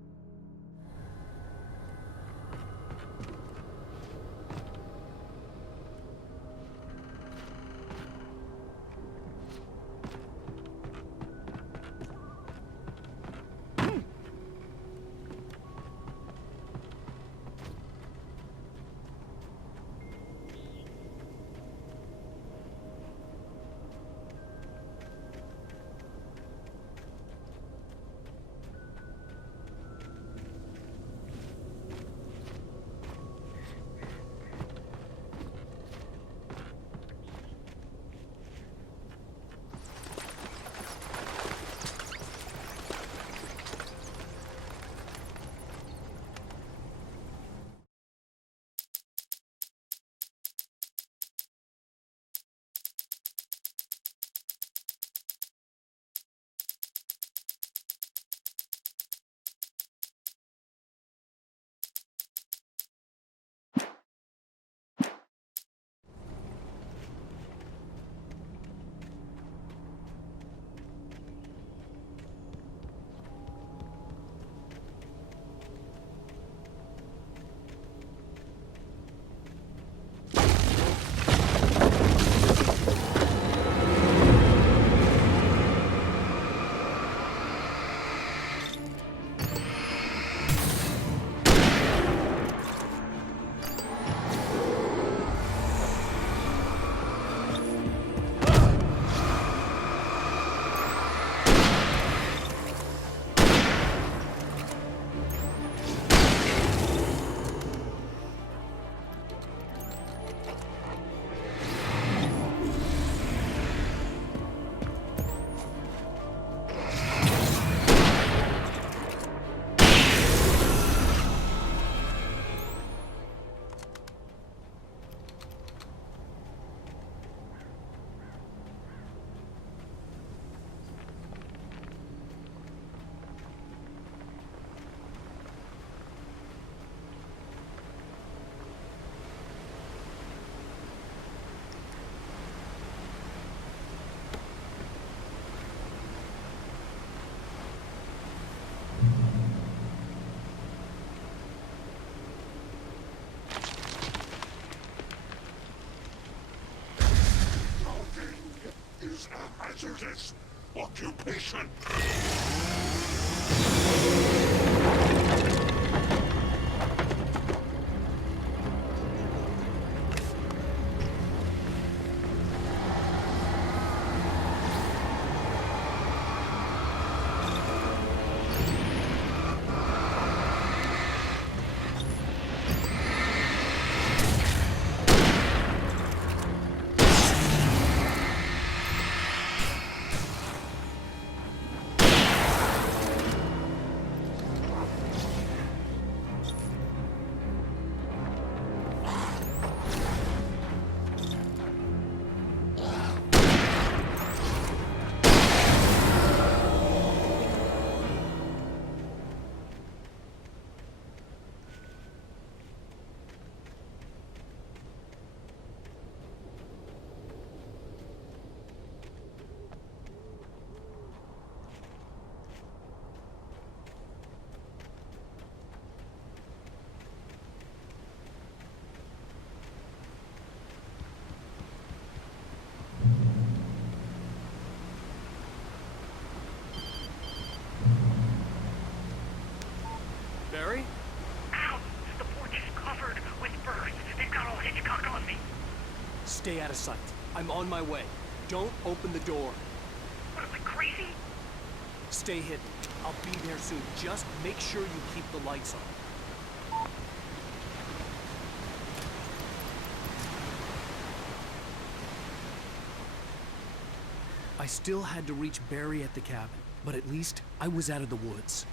A hazardous occupation. Barry? Ow! The porch is covered with birds. They've got all Hitchcock on me. Stay out of sight. I'm on my way. Don't open the door. What, am I crazy? Stay hidden. I'll be there soon. Just make sure you keep the lights on. I still had to reach Barry at the cabin, but at least I was out of the woods.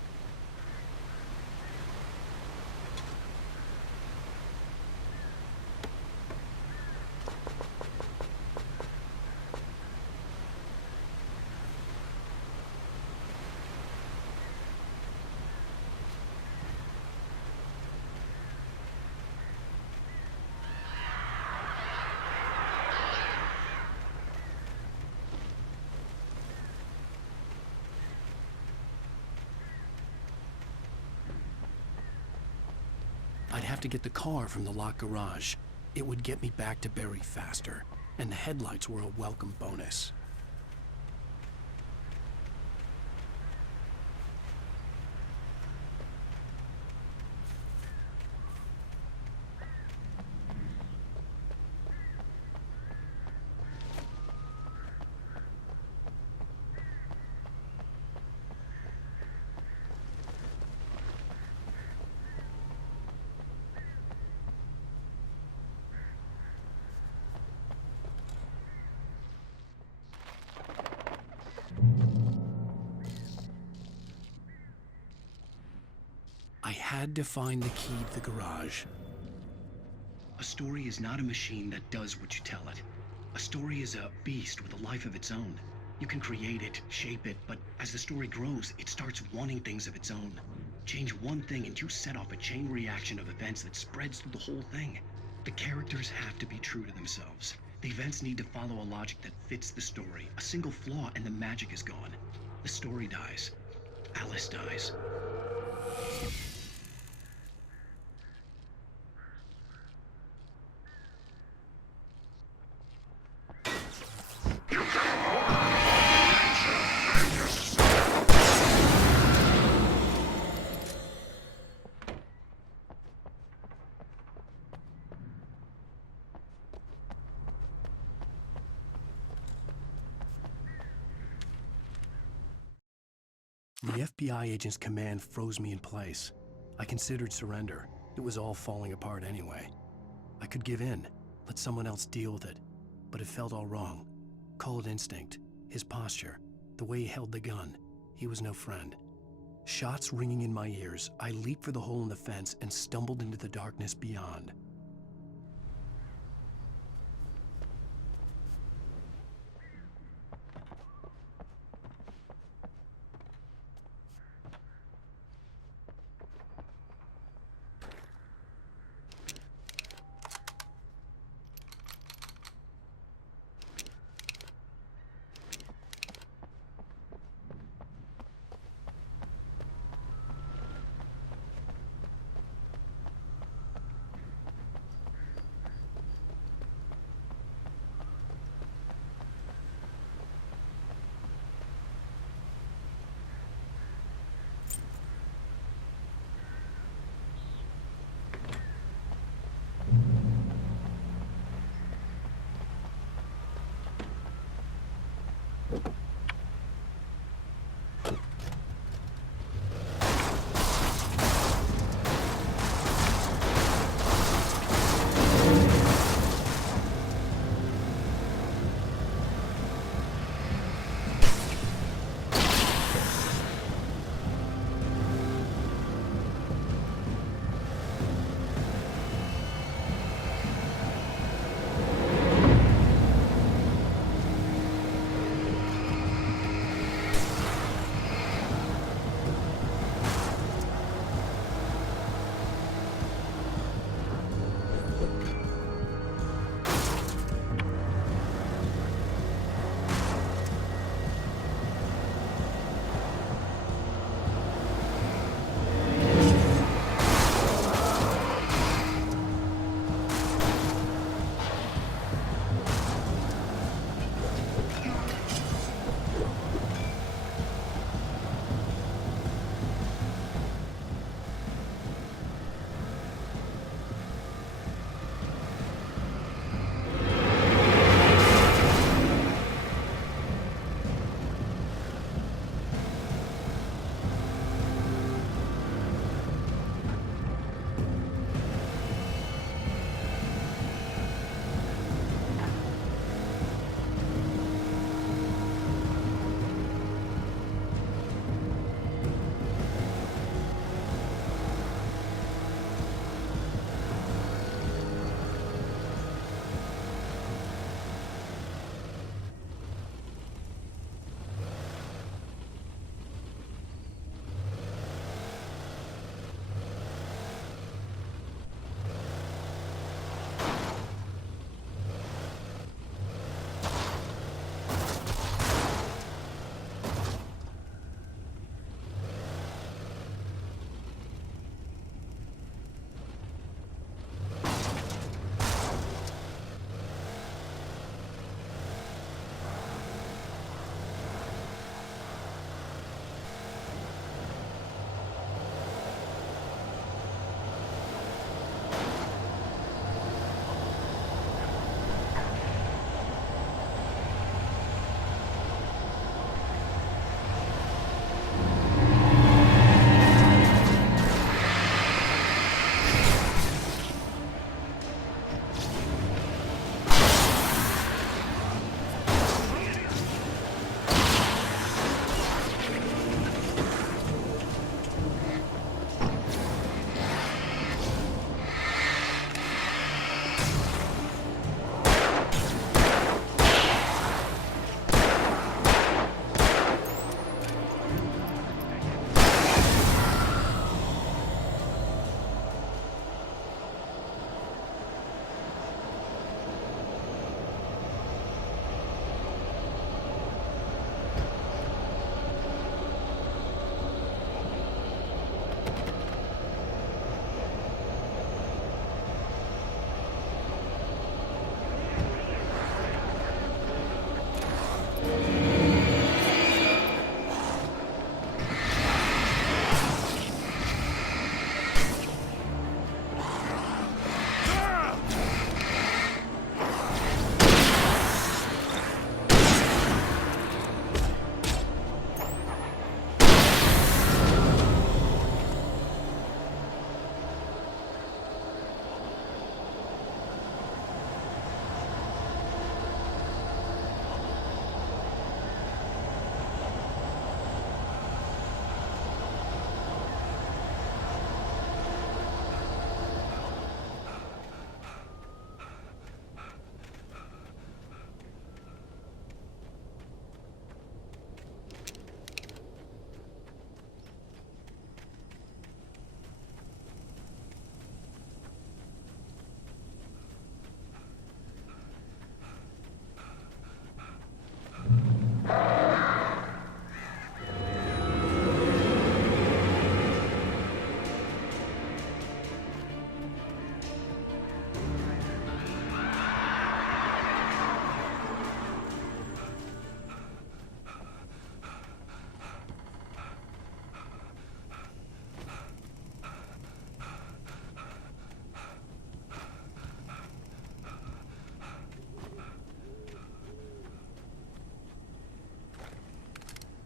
have to get the car from the locked garage. It would get me back to Barry faster, and the headlights were a welcome bonus. I had to find the key to the garage. A story is not a machine that does what you tell it. A story is a beast with a life of its own. You can create it, shape it, but as the story grows, it starts wanting things of its own. Change one thing and you set off a chain reaction of events that spreads through the whole thing. The characters have to be true to themselves. The events need to follow a logic that fits the story. A single flaw and the magic is gone. The story dies. Alice dies. The FBI agent's command froze me in place. I considered surrender. It was all falling apart anyway. I could give in, let someone else deal with it, but it felt all wrong. Call it instinct, his posture, the way he held the gun. He was no friend. Shots ringing in my ears, I leaped for the hole in the fence and stumbled into the darkness beyond.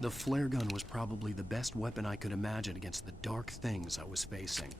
The flare gun was probably the best weapon I could imagine against the dark things I was facing.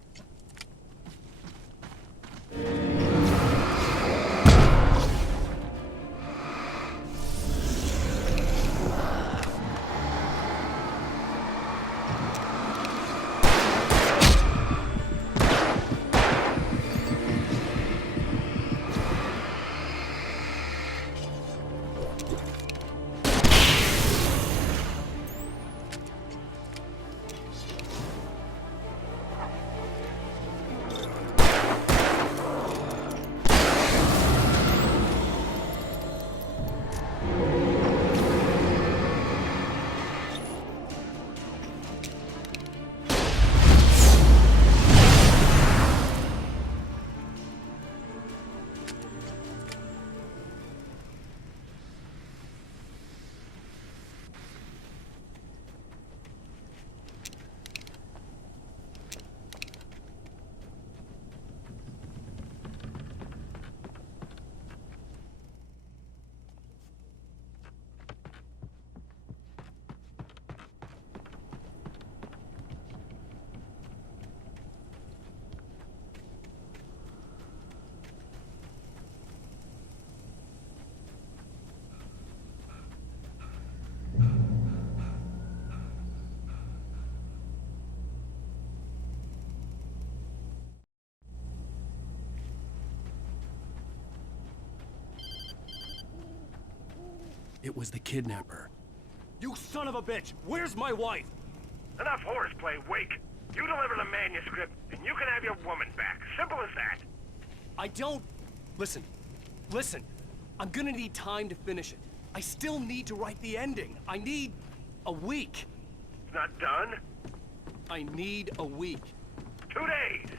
It was the kidnapper. You son of a bitch! Where's my wife? Enough horseplay, Wake. You deliver the manuscript, and you can have your woman back. Simple as that. I don't... Listen. I'm gonna need time to finish it. I still need to write the ending. I need a week. It's not done? I need a week. 2 days.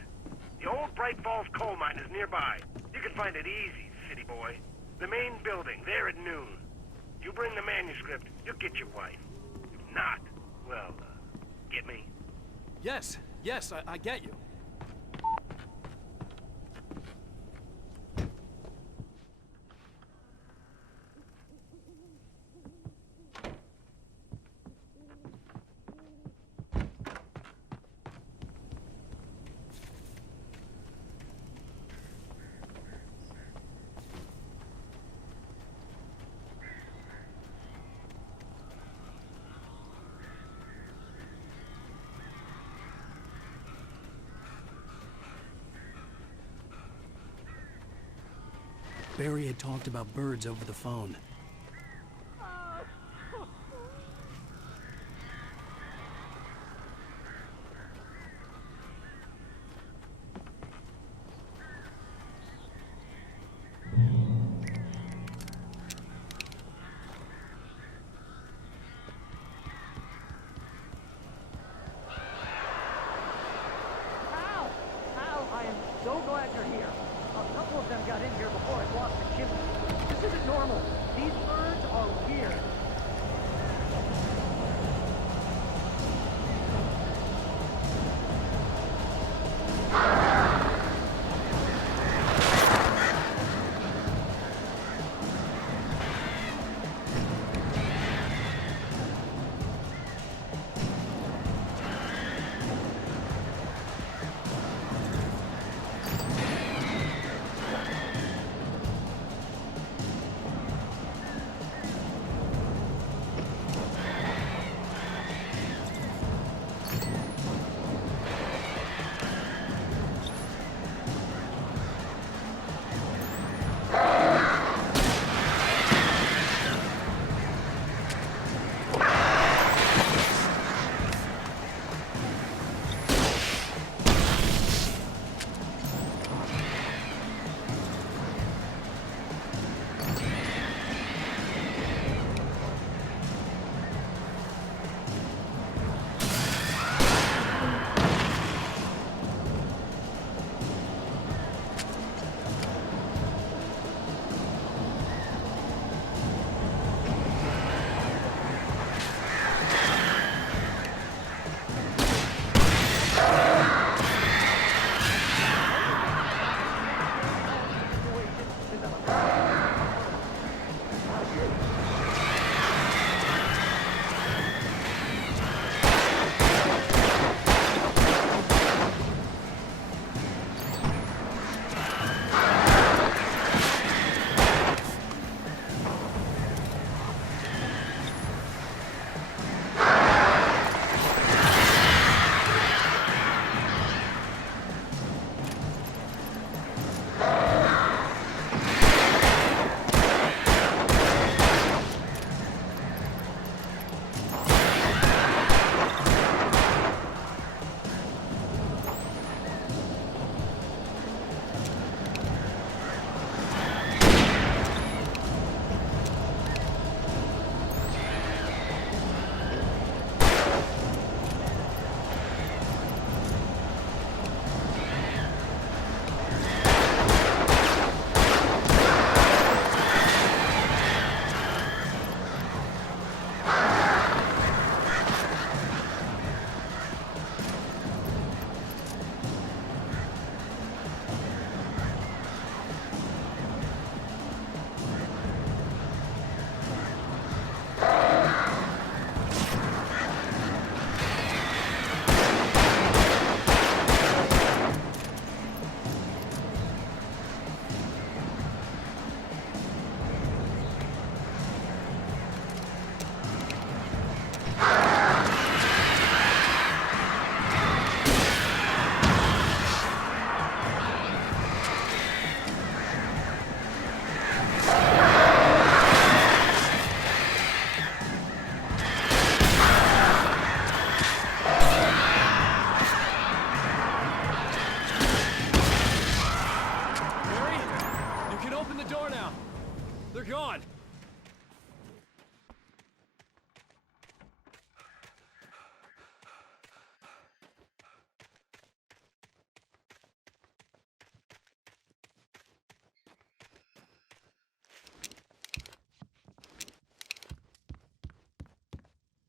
The old Bright Falls coal mine is nearby. You can find it easy, city boy. The main building, there at noon. You bring the manuscript, you'll get your wife. If not, well, get me? Yes, I get you. Barry had talked about birds over the phone. Al, I am so glad you're here. A couple of them got in here before I blocked the chimney. This isn't normal. These birds are weird.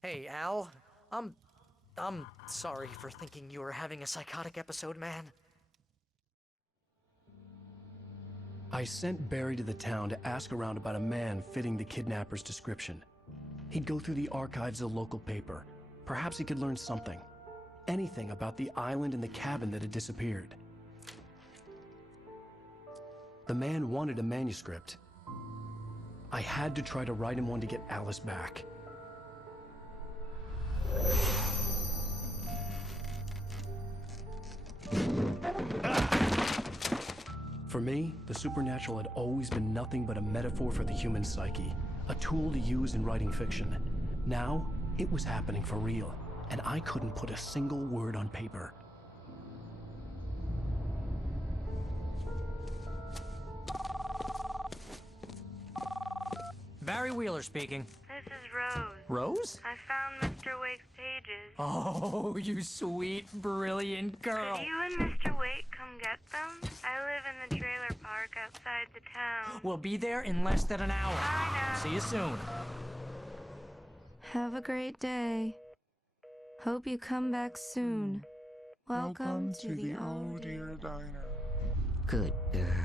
Hey, Al. I'm sorry for thinking you were having a psychotic episode, man. I sent Barry to the town to ask around about a man fitting the kidnapper's description. He'd go through the archives of the local paper. Perhaps he could learn something. Anything about the island and the cabin that had disappeared. The man wanted a manuscript. I had to try to write him one to get Alice back. For me, the supernatural had always been nothing but a metaphor for the human psyche, a tool to use in writing fiction. Now, it was happening for real, and I couldn't put a single word on paper. Barry Wheeler speaking. This is Rose. Rose? I found Mr. Wake's pages. Oh, you sweet, brilliant girl. Could you and Mr. Wake come get them? I live in the trailer park outside the town. We'll be there in less than an hour. I know. See you soon. Have a great day. Hope you come back soon. Welcome to the old dear diner. Good girl.